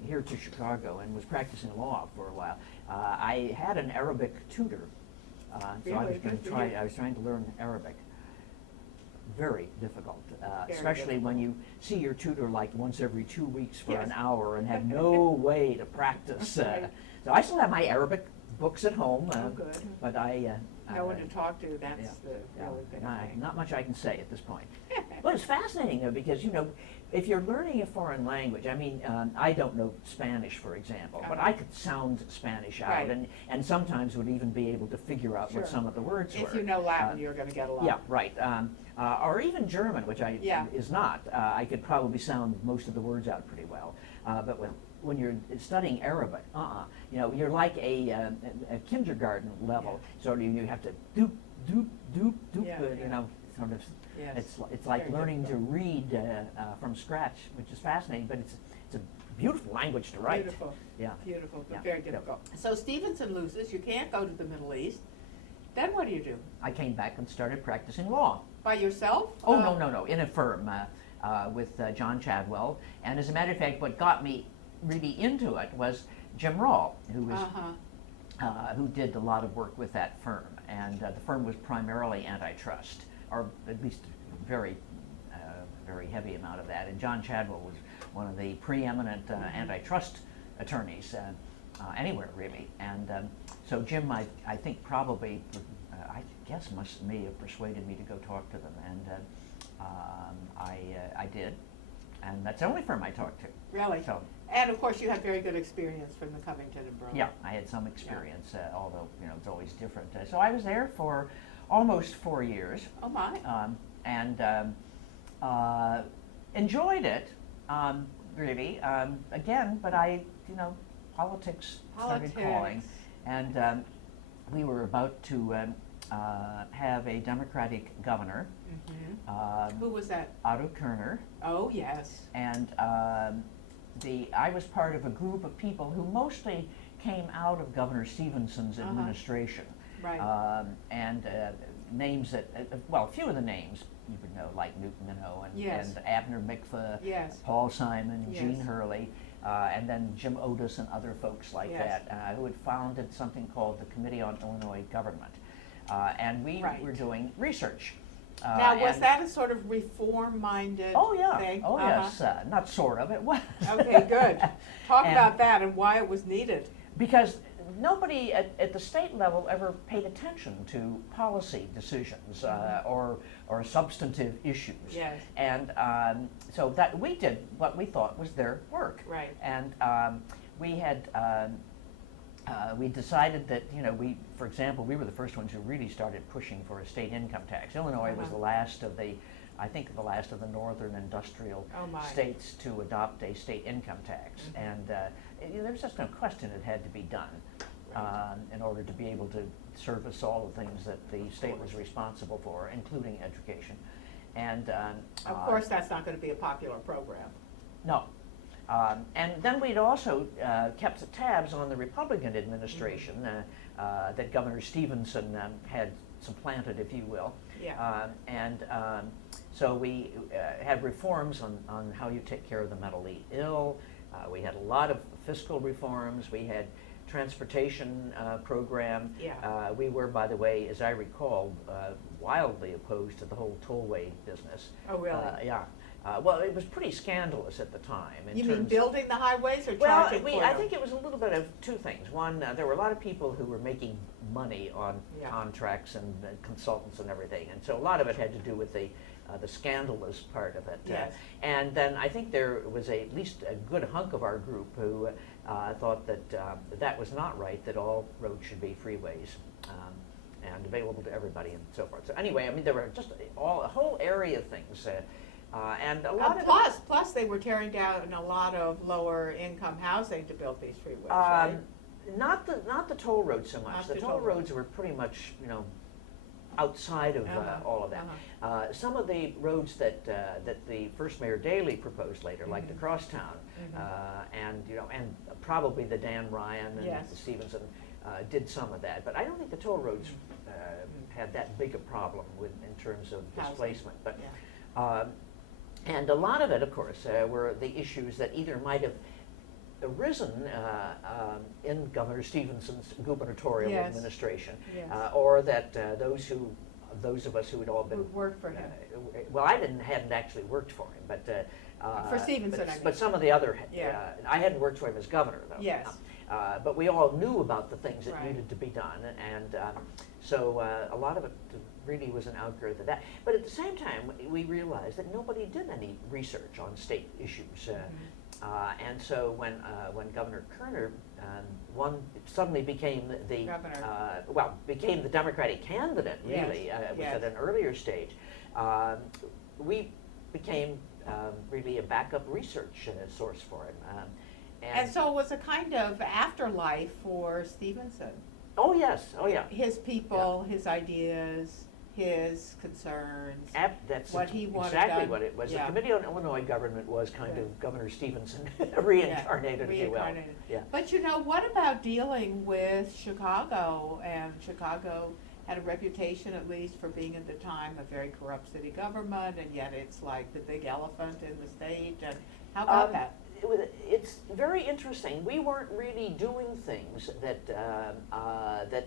here to Chicago and was practicing law for a while, I had an Arabic tutor. So I Really? was going Good to for try. you. I was trying to learn Arabic. Very difficult, Very especially when difficult. you see your tutor like once every 2 weeks for Yes. an hour and have no way to practice. Right. So I still have my Arabic books at home, Oh, good. but No one to talk to, that's the yeah, really big thing. not much I can say at this point. Well, it's fascinating though, because if you're learning a foreign language, I mean, I don't know Spanish, for example, but Uh-huh. I could sound Spanish out, Right. and sometimes would even be able to figure out Sure. what some of the words were. If you know Latin, you're gonna get along. Yeah, right. Or even German, which Yeah. is not. I could probably sound most of the words out pretty well. But when you're studying Arabic, you're like a kindergarten level. So you have to doop, doop, doop, doop, Yeah, yeah. sort of. Yes. It's like Very learning difficult. to read from scratch, which is fascinating, but it's a beautiful language to write. Beautiful. Yeah. Beautiful, but Yeah. very Yeah. difficult. So Stephenson loses, you can't go to the Middle East. Then what do? I came back and started practicing law. By yourself? Oh, no, in a firm with John Chadwell. And as a matter of fact, what got me really into it was Jim Rawl, who did a lot of work with that firm. And the firm was primarily antitrust, or at least very heavy amount of that. And John Chadwell was one of the preeminent antitrust attorneys anywhere, really. And so Jim, I think probably, I guess may have persuaded me to go talk to them, and I did, and that's the only firm I talked to. Really? So And of course, you had very good experience from the Covington and Burling. yeah, I had some experience, although it's always different. So I was there for almost 4 years, Oh, my. and enjoyed it really. Again, but politics started calling. Politics. And we were about to have a Democratic governor, Who was that? Otto Kerner, Oh, yes. and I was part of a group of people who mostly came out of Governor Stevenson's administration. Right. And names that, well, a few of the names you would know, like Newton Minow Yes. and Abner Mikva, Yes. Paul Simon, Yes. Gene Hurley, and then Jim Otis and other folks like Yes. that, who had founded something called the Committee on Illinois Government. And we Right. were doing research. Now, was and- that a sort of reform-minded Oh, yeah. thing? Oh, yes. Not sort of. It was. Okay, good. Talk And- about that and why it was needed. Because nobody at the state level ever paid attention to policy decisions or substantive issues. Yes. And so that we did what we thought was their work. Right. And we had we decided that, for example, we were the first ones who really started pushing for a state income tax. Illinois was the last of the northern industrial Oh, my. states to adopt a state income tax. And there was just no question it had to be done in order to be able to service all the things that the state was responsible for, including education. And Of course, that's not going to be a popular program. no. And then we'd also kept tabs on the Republican administration that Governor Stephenson had supplanted, if you will. Yeah. So we had reforms on how you take care of the mentally ill. We had a lot of fiscal reforms. We had transportation program. Yeah. We were, by the way, as I recall, wildly opposed to the whole tollway business. Oh, really? Yeah. Well, it was pretty scandalous at the time. You mean terms- building the highways or Well, charging for I them? think it was a little bit of two things. One, there were a lot of people who were making money on Yeah. contracts and consultants and everything, and so a lot of it had to do with the scandalous part of it. Yes. And then I think there was at least a good hunk of our group who thought that that was not right, that all roads should be freeways. And available to everybody and so forth. So anyway, I mean, there were just a whole area of things. And a lot of Plus they were tearing down a lot of lower income housing to build these freeways, right? Not the toll roads so much. Not The the toll toll roads were pretty much, outside of all of that. Some of the roads that the first Mayor Daley proposed later, like the Crosstown, and probably the Dan Ryan and Yes. the Stephenson, did some of that. But I don't think the toll roads had that big a problem in terms of Housing. displacement. But Yeah. and a lot of it, of course, were the issues that either might have arisen in Governor Stephenson's gubernatorial Yes. administration, Yes. or that those of us who had all been Who worked for him. well, I hadn't actually worked for him, but For Stephenson, I mean. but some of the other Yeah. I hadn't worked for him as governor though. Yes. But we all knew about the things that Right. needed to be done, and so a lot of it really was an outgrowth of that. But at the same time, we realized that nobody did any research on state issues. And so when Governor Kerner suddenly became the Governor. became the Democratic candidate, Yes, really, it was yes. at an earlier stage, we became really a backup research source for him. And so it was a kind of afterlife for Stephenson. Oh yes, oh yeah. His people, his ideas, his concerns. That's What he wanted exactly done. what it was. Yeah. The Committee on Illinois Government was kind Yeah. of Governor Stephenson reincarnated, if you will. Reincarnated. Yeah. But what about dealing with Chicago? And Chicago had a reputation, at least for being at the time, a very corrupt city government, and yet it's like the big elephant in the state. And how about that? It's very interesting. We weren't really doing things that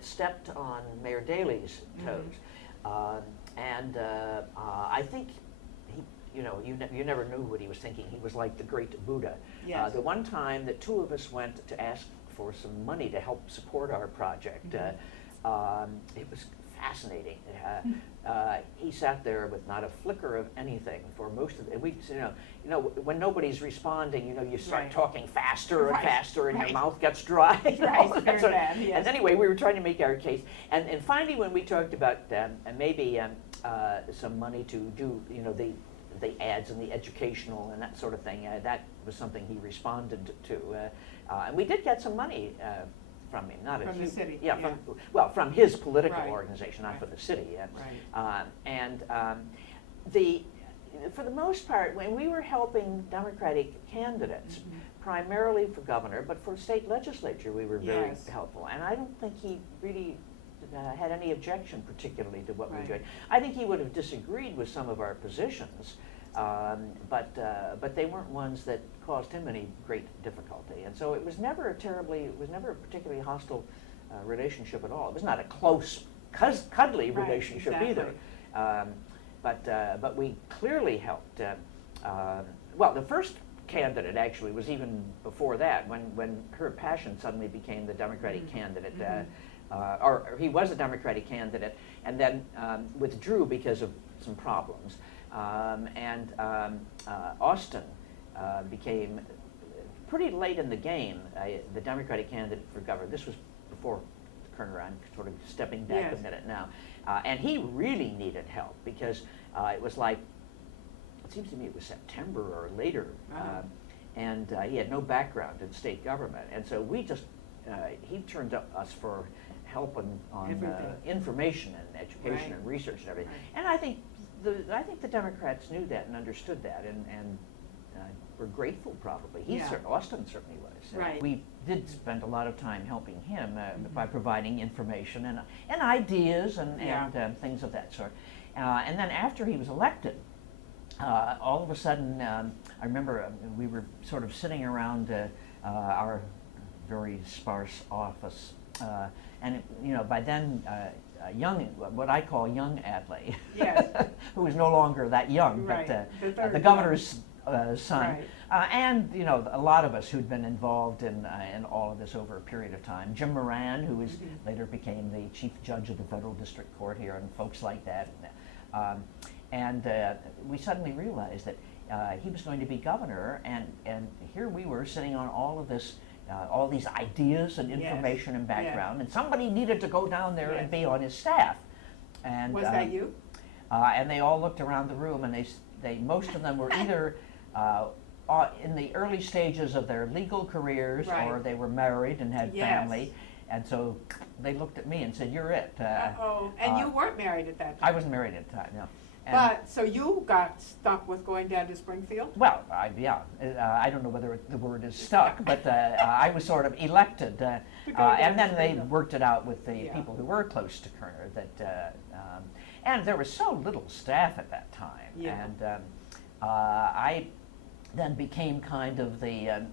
stepped on Mayor Daley's toes, I think he, you never knew what he was thinking. He was like the great Buddha. Yes. The one time that two of us went to ask for some money to help support our project, it was fascinating. He sat there with not a flicker of anything for most of it. When nobody's responding, you start Right. talking faster and Right, faster, and right. your mouth gets dry. Right, very bad, yes. And anyway, we were trying to make our case, and finally, when we talked about maybe some money to do, the ads and the educational and that sort of thing, that was something he responded to, and we did get some money. From him, not From the city, yeah, yeah. from his political Right. organization, not Right. for the city. Right. For the most part, when we were helping Democratic candidates, primarily for governor, but for state legislature, we were very Yes. helpful. And I don't think he really had any objection particularly to what we were Right. doing. I think he would have disagreed with some of our positions, but they weren't ones that caused him any great difficulty. And so it was never a particularly hostile relationship at all. It was not a close, cuddly Right, relationship exactly. either. But we clearly helped. Well, the first candidate actually was even before that, when Herb Passion suddenly became the Democratic candidate. Or he was a Democratic candidate, and then withdrew because of some problems. Austin became pretty late in the game the Democratic candidate for governor. This was before Kerner. I'm sort of stepping back Yes. a minute now. And he really needed help because it was like, it seems to me it was September or later, and he had no background in state government. And so we just, he turned to us for help on information and education and research and everything. And I think the Democrats knew that and understood that, and were grateful probably. Austin certainly was. Right. We did spend a lot of time helping him by providing information and ideas and things of that sort. And then after he was elected, all of a sudden, I remember we were sort of sitting around our very sparse office, and by then, what I call young Adlai, who was no longer that young, but the governor's son, and a lot of us who'd been involved in all of this over a period of time. Jim Moran, who was later became the chief judge of the federal district court here, and folks like that. And we suddenly realized that he was going to be governor, and here we were sitting on all of this, all these ideas and information and background, and somebody needed to go down there and be on his staff. And was that you? And they all looked around the room, and they most of them were either in the early stages of their legal careers, or they were married and had family. And so they looked at me and said, "You're it." And you weren't married at that time? I wasn't married at the time, no. But, so you got stuck with going down to Springfield? Well, I don't know whether the word is stuck, but I was sort of elected. And then they worked it out with the people who were close to Kerner. And there was so little staff at that time. And I then became kind of the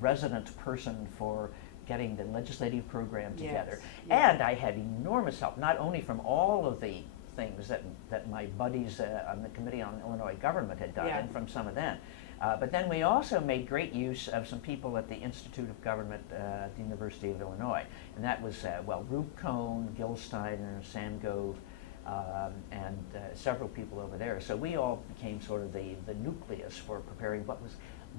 resident person for getting the legislative program together. And I had enormous help, not only from all of the things that my buddies on the Committee on Illinois Government had done, and from some of them. But then we also made great use of some people at the Institute of Government at the University of Illinois. And that was, Rube Cohn, Gil Steiner, Sam Gove, and several people over there. So we all became sort of the nucleus for preparing what was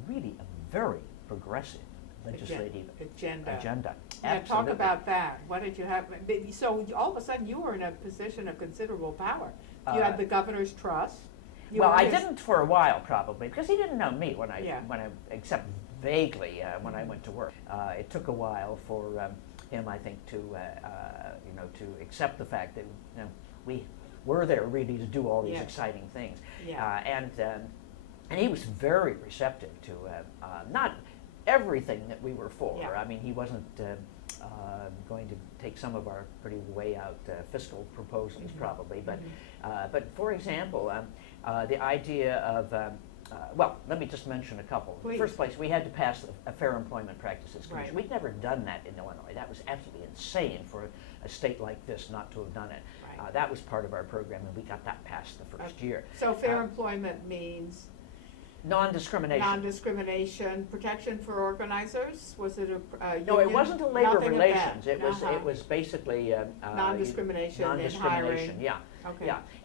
really a very progressive legislative agenda. Now talk about that. What did you have? So all of a sudden you were in a position of considerable power. You had the governor's trust. I didn't for a while probably, because he didn't know me when I except vaguely when I went to work. It took a while for him, I think, to accept the fact that we were there really to do all these exciting things. And he was very receptive to not everything that we were for. I mean, he wasn't going to take some of our pretty way out fiscal proposals probably, but for example, the idea of let me just mention a couple. In the first place, we had to pass a Fair Employment Practices Commission. We'd never done that in Illinois. That was absolutely insane for a state like this not to have done it. That was part of our program, and we got that passed the first year. So fair employment means? Non-discrimination. Non-discrimination, protection for organizers? Was it a union? No, it wasn't a labor Nothing relations. It was basically non-discrimination in hiring. Yeah.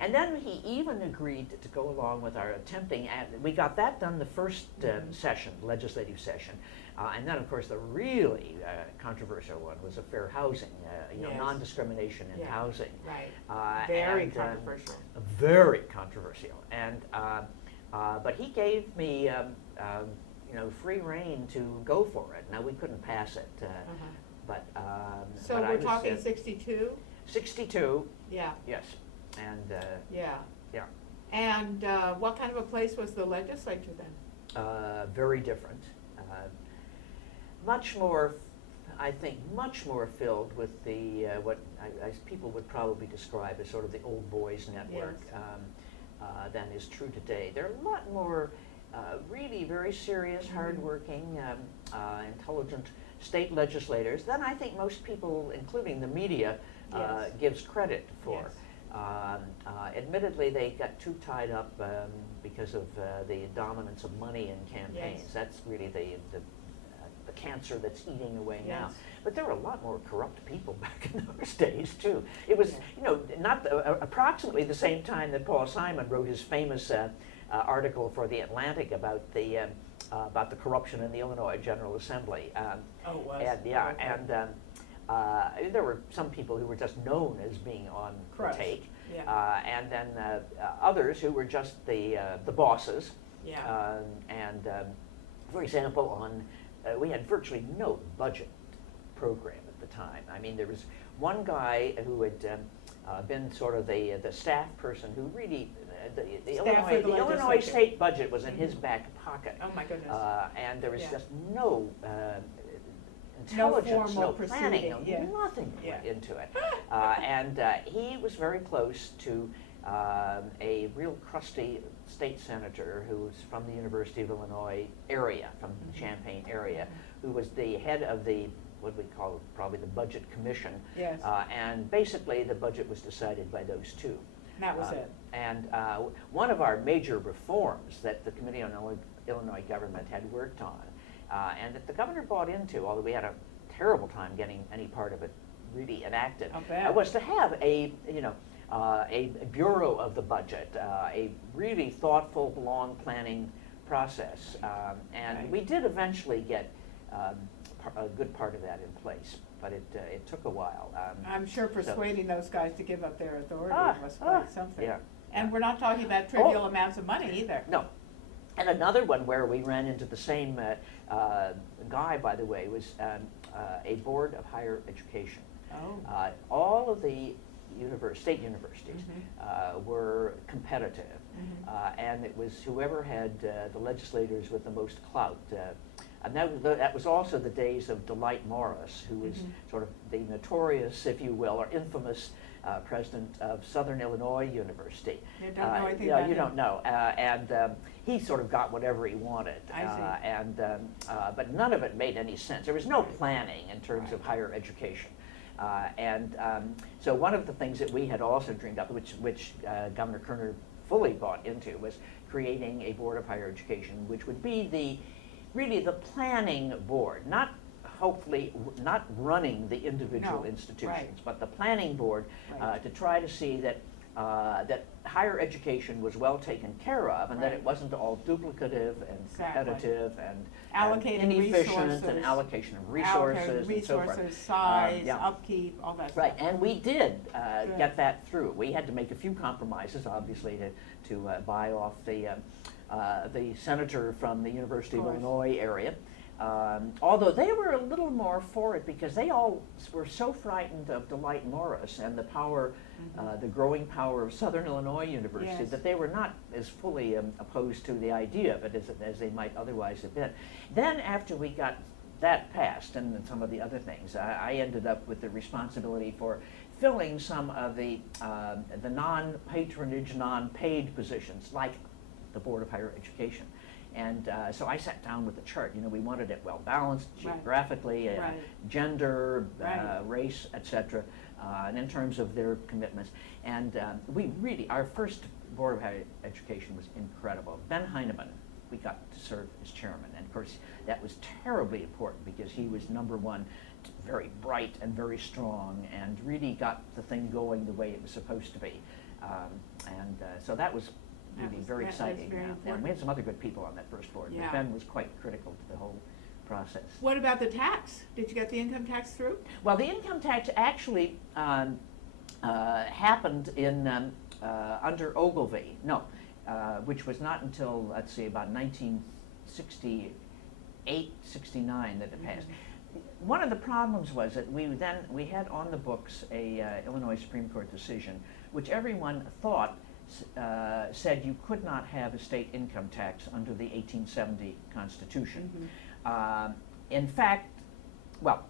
And then he even agreed to go along with our attempting we got that done the first session, legislative session. And then, of course, the really controversial one was a fair housing, non-discrimination in housing. Right. Very controversial. Very controversial. And but he gave me, free reign to go for it. Now, we couldn't pass it, but so we're talking 62? 62. Yeah. Yes. And And what kind of a place was the legislature then? Very different. Much more I think, much more filled with the what people would probably describe as sort of the old boys network than is true today. There are a lot more really very serious, hardworking, intelligent state legislators than I think most people, including the media, gives credit for. Admittedly, they got too tied up because of the dominance of money in campaigns. That's really the cancer that's eating away now. But there were a lot more corrupt people back in those days too. It was, not approximately the same time that Paul Simon wrote his famous article for the Atlantic about the corruption in the Illinois General Assembly. There were some people who were just known as being on the take, and then others who were just the bosses. For example, we had virtually no budget program at the time. I mean, there was one guy who had been sort of the staff person who really, the Illinois state budget was in his back pocket. Oh my goodness. And there was just no intelligence, no planning, nothing went into it. And he was very close to a real crusty state senator who was from the University of Illinois area, from the Champaign area, who was the head of the, what we call probably the Budget Commission. And basically the budget was decided by those two. That was it. And one of our major reforms that the Committee on Illinois Government had worked on, and that the governor bought into, although we had a terrible time getting any part of it really enacted, was to have a bureau of the budget, a really thoughtful, long planning process, and we did eventually get a good part of that in place, but it took a while. I'm sure persuading those guys to give up their authority was quite something. And we're not talking about trivial amounts of money either. No. And another one where we ran into the same guy, by the way, was a board of higher education. All of the state universities were competitive, and it was whoever had the legislators with the most clout. And that was also the days of Adlai Morris, who was sort of the notorious, if you will, or infamous president of Southern Illinois University. You don't know anything about him. You don't know. And he sort of got whatever he wanted. But none of it made any sense. There was no planning in terms of higher education. So one of the things that we had also dreamed up, which Governor Kerner fully bought into, was creating a board of higher education, which would be really the planning board, hopefully not running the individual institutions, but the planning board to try to see that higher education was well taken care of, and that it wasn't all duplicative and competitive and inefficient, and allocation of resources, and so forth. Size, upkeep, all that stuff. And we did get that through. We had to make a few compromises, obviously, to buy off the senator from the University of Illinois area. Although they were a little more for it because they all were so frightened of Adlai Morris and the power, the growing power of Southern Illinois University, that they were not as fully opposed to the idea of it as they might otherwise have been. Then after we got that passed and some of the other things, I ended up with the responsibility for filling some of the non-patronage, non-paid positions, like the Board of Higher Education. And so I sat down with the chart. We wanted it well balanced geographically, gender, race, etc., and in terms of their commitments. And our first Board of Higher Education was incredible. Ben Heineman, we got to serve as chairman. And of course, that was terribly important because he was number one, very bright and very strong, and really got the thing going the way it was supposed to be. So that was really very exciting. And we had some other good people on that first board. But Ben was quite critical to the whole process. What about the tax? Did you get the income tax through? Well, the income tax actually happened in under Ogilvy. No, which was not until, let's see, about 1968, 69 that it passed. One of the problems was that we had on the books a Illinois Supreme Court decision, which everyone thought said you could not have a state income tax under the 1870 Constitution. In fact, well,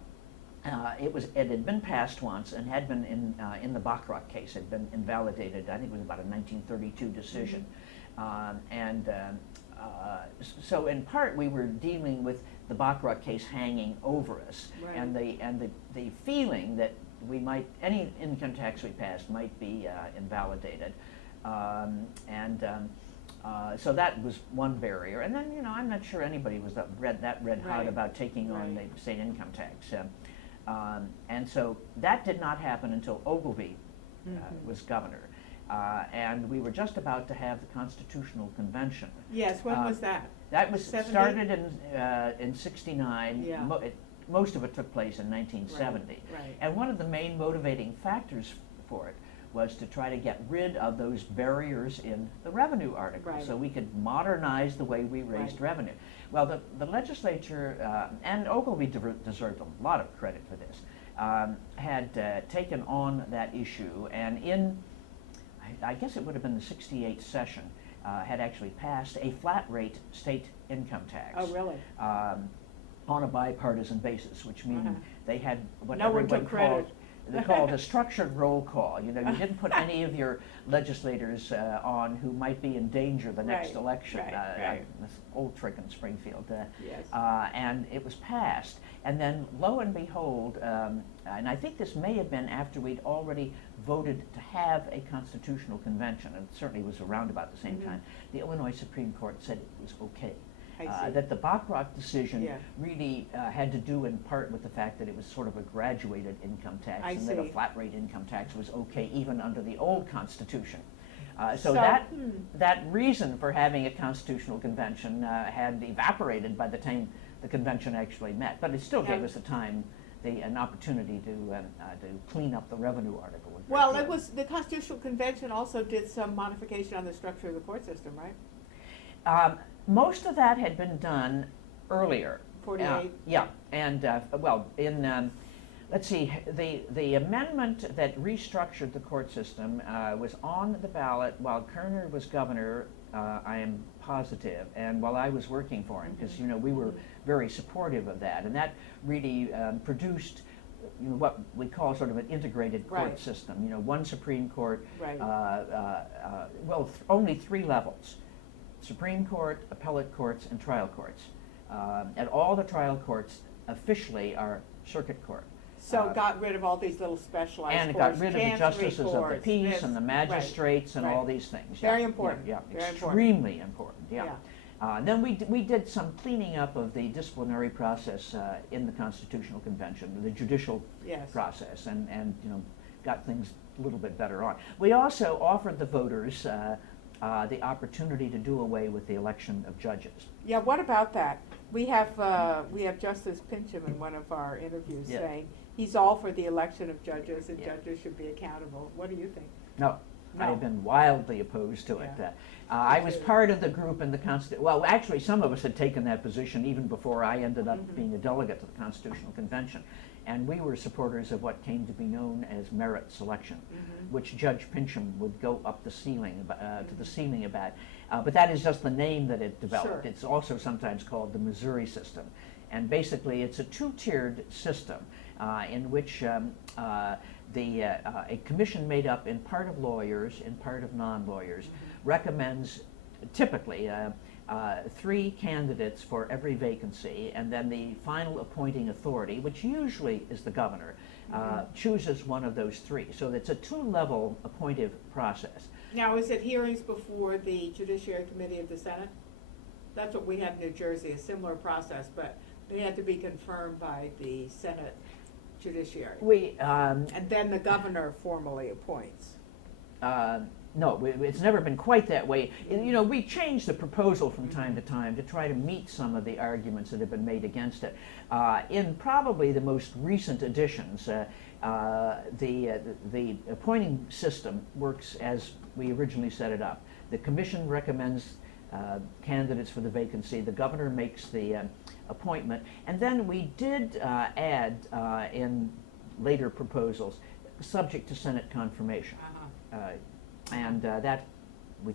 It had been passed once and had been in the Bachrach case, had been invalidated. I think it was about a 1932 decision. So in part we were dealing with the Bachrach case hanging over us, Right. and the feeling that we might, any income tax we passed might be invalidated. So that was one barrier. And then, I'm not sure anybody was that red hot Right. about taking on Right. the state income tax. And so that did not happen until Ogilvy was governor. And we were just about to have the Constitutional Convention. Yes, when was that? That was 70? started in 69. Yeah. Most of it took place in 1970. Right. And one of the main motivating factors for it was to try to get rid of those barriers in the revenue article, Right. so we could modernize the way we raised Right. revenue. Well, the legislature, and Ogilvy deserved a lot of credit for this, had taken on that issue, and I guess it would have been the 68th session, had actually passed a flat rate state income tax. Oh, really? On a bipartisan basis, which means they had what No one everyone took credit. called a structured roll call. You didn't put any of your legislators on who might be in danger the next Right, election. right. This old trick in Springfield. Yes. And it was passed. And then, lo and behold, and I think this may have been after we'd already voted to have a constitutional convention, and it certainly was around about the same time, the Illinois Supreme Court said it was okay. I see. That the Bachrach decision Yeah. really had to do in part with the fact that it was sort of a graduated income tax, I and that a see. flat rate income tax was okay even under the old Constitution. So, That reason for having a constitutional convention had evaporated by the time the convention actually met, but it still gave us an opportunity to clean up the revenue article. Well, it was, the Constitutional Convention also did some modification on the structure of the court system, right? Most of that had been done earlier. 48? Yeah, and let's see, the amendment that restructured the court system was on the ballot while Kerner was governor, I am positive, and while I was working for him, because we were very supportive of that, and that really produced what we call sort of an integrated court Right. system. One Supreme Court, Right. only 3 levels: Supreme Court, appellate courts, and trial courts. And all the trial courts officially are circuit court. So got rid of all these little specialized And it courts, got rid of the Chancery justices of the courts, peace this, and the right, magistrates and right. all these things. Very important, Yeah, very important. extremely important. Yeah. Yeah. Then we did some cleaning up of the disciplinary process in the Constitutional Convention, the judicial Yes. process, and got things a little bit better on. We also offered the voters the opportunity to do away with the election of judges. Yeah, what about that? We have Justice Pincham in one of our interviews Yeah. saying he's all for the election of judges and Yeah. judges should be accountable. What do you think? No, No. I have been wildly opposed to it. Yeah. I was part of the group in the well, actually, some of us had taken that position even before I ended up being a delegate to the Constitutional Convention. And we were supporters of what came to be known as merit selection, which Judge Pincham would go up the ceiling, to the ceiling about. But that is just the name that it developed. Sure. It's also sometimes called the Missouri system. And basically, it's a 2-tiered system in which a commission made up in part of lawyers, in part of non-lawyers, recommends typically 3 candidates for every vacancy, and then the final appointing authority, which usually is the governor, chooses one of those 3. So it's a 2-level appointive process. Now, is it hearings before the Judiciary Committee of the Senate? That's what we had in New Jersey, a similar process, but they had to be confirmed by the Senate Judiciary. And then the governor formally appoints. No, it's never been quite that way. We changed the proposal from time to time to try to meet some of the arguments that have been made against it. In probably the most recent editions, the appointing system works as we originally set it up. The commission recommends candidates for the vacancy. The governor makes the appointment. And then we did add in later proposals, subject to Senate confirmation. And that we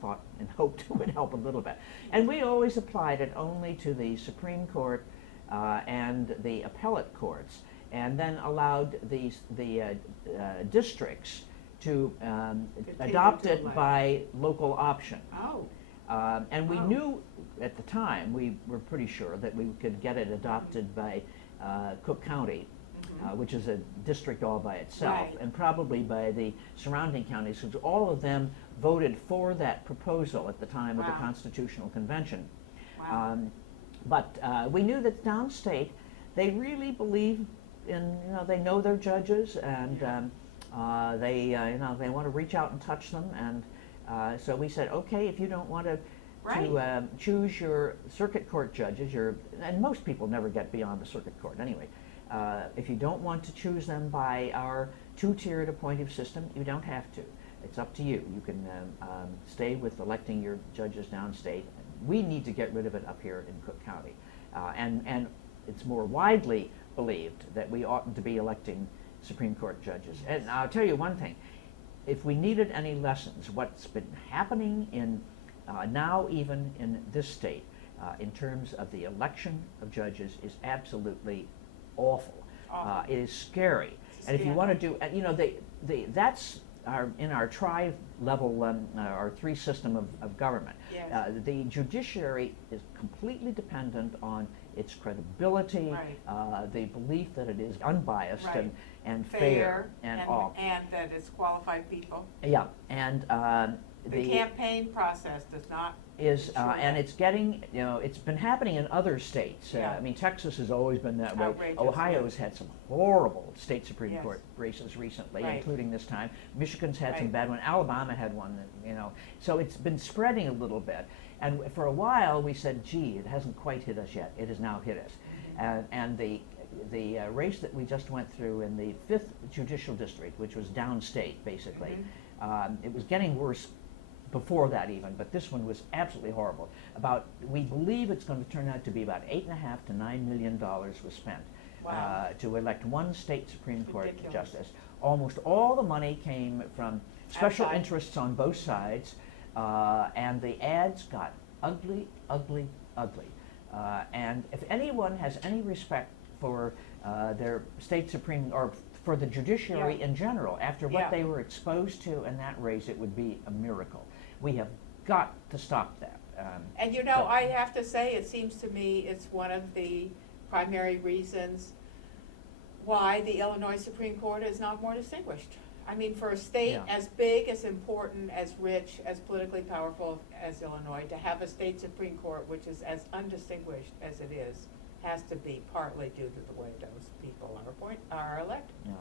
thought and hoped would help a little bit. And we always applied it only to the Supreme Court and the appellate courts. and then allowed the districts to adopt to it elect. by local option. Oh, And we Oh. knew at the time, we were pretty sure that we could get it adopted by Cook County, which is a district all by itself, Right. and probably by the surrounding counties, because all of them voted for that proposal at the time of the Wow. Constitutional Convention. wow. But we knew that downstate, they really believe in, they know their judges, and they want to reach out and touch them, and so we said, okay, if you don't want to Right. choose your circuit court judges, and most people never get beyond the circuit court anyway. If you don't want to choose them by our two-tiered appointive system, you don't have to. It's up to you. You can stay with electing your judges downstate. We need to get rid of it up here in Cook County. And it's more widely believed that we oughtn't to be electing Supreme Court judges. And I'll tell you one thing. If we needed any lessons, what's been happening in now even in this state in terms of the election of judges is absolutely awful. Awful. It is scary. It's a And if you want to scandal. do, that's in our tri-level, our three system of government. Yes. The judiciary is completely dependent on its credibility, Right. the belief that it is unbiased Right. and fair and all. And that it's qualified people. Yeah, and The campaign process does not. is, ensure and that. it's getting, it's been happening in other states. Yeah. I mean, Texas has always been that way. Outrageous, Ohio's had some horrible state Supreme Yes. Court races recently, Right. including this time. Michigan's had some Right. bad ones. Alabama had one, So it's been spreading a little bit. And for a while, we said, gee, it hasn't quite hit us yet. It has now hit us. And the race that we just went through in the 5th Judicial District, which was downstate, basically, it was getting worse before that even, but this one was absolutely horrible. We believe it's going to turn out to be about $8.5 to $9 million was spent Wow. to elect one state Supreme Court Ridiculous. justice. Almost all the money came from special Outside. interests on both sides, and the ads got ugly, ugly, ugly. And if anyone has any respect for their state Supreme, or for the judiciary Yeah. in general, after what Yeah. they were exposed to in that race, it would be a miracle. We have got to stop that. And so- I have to say, it seems to me it's one of the primary reasons why the Illinois Supreme Court is not more distinguished. I mean, for a state Yeah. as big, as important, as rich, as politically powerful as Illinois, to have a state Supreme Court which is as undistinguished as it is, has to be partly due to the way those people are elected. Yeah.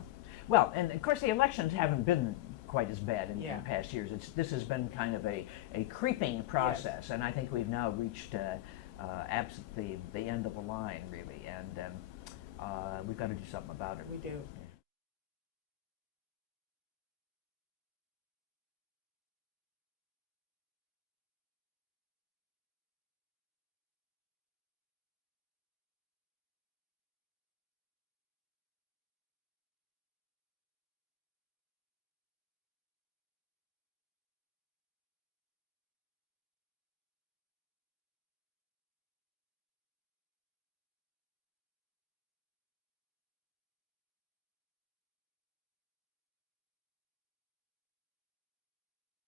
Well, and of course the elections haven't been quite as bad in Yeah. past years. This has been kind of a creeping process, and I think we've now reached the end of the line, really, and we've got to do something about it. We do.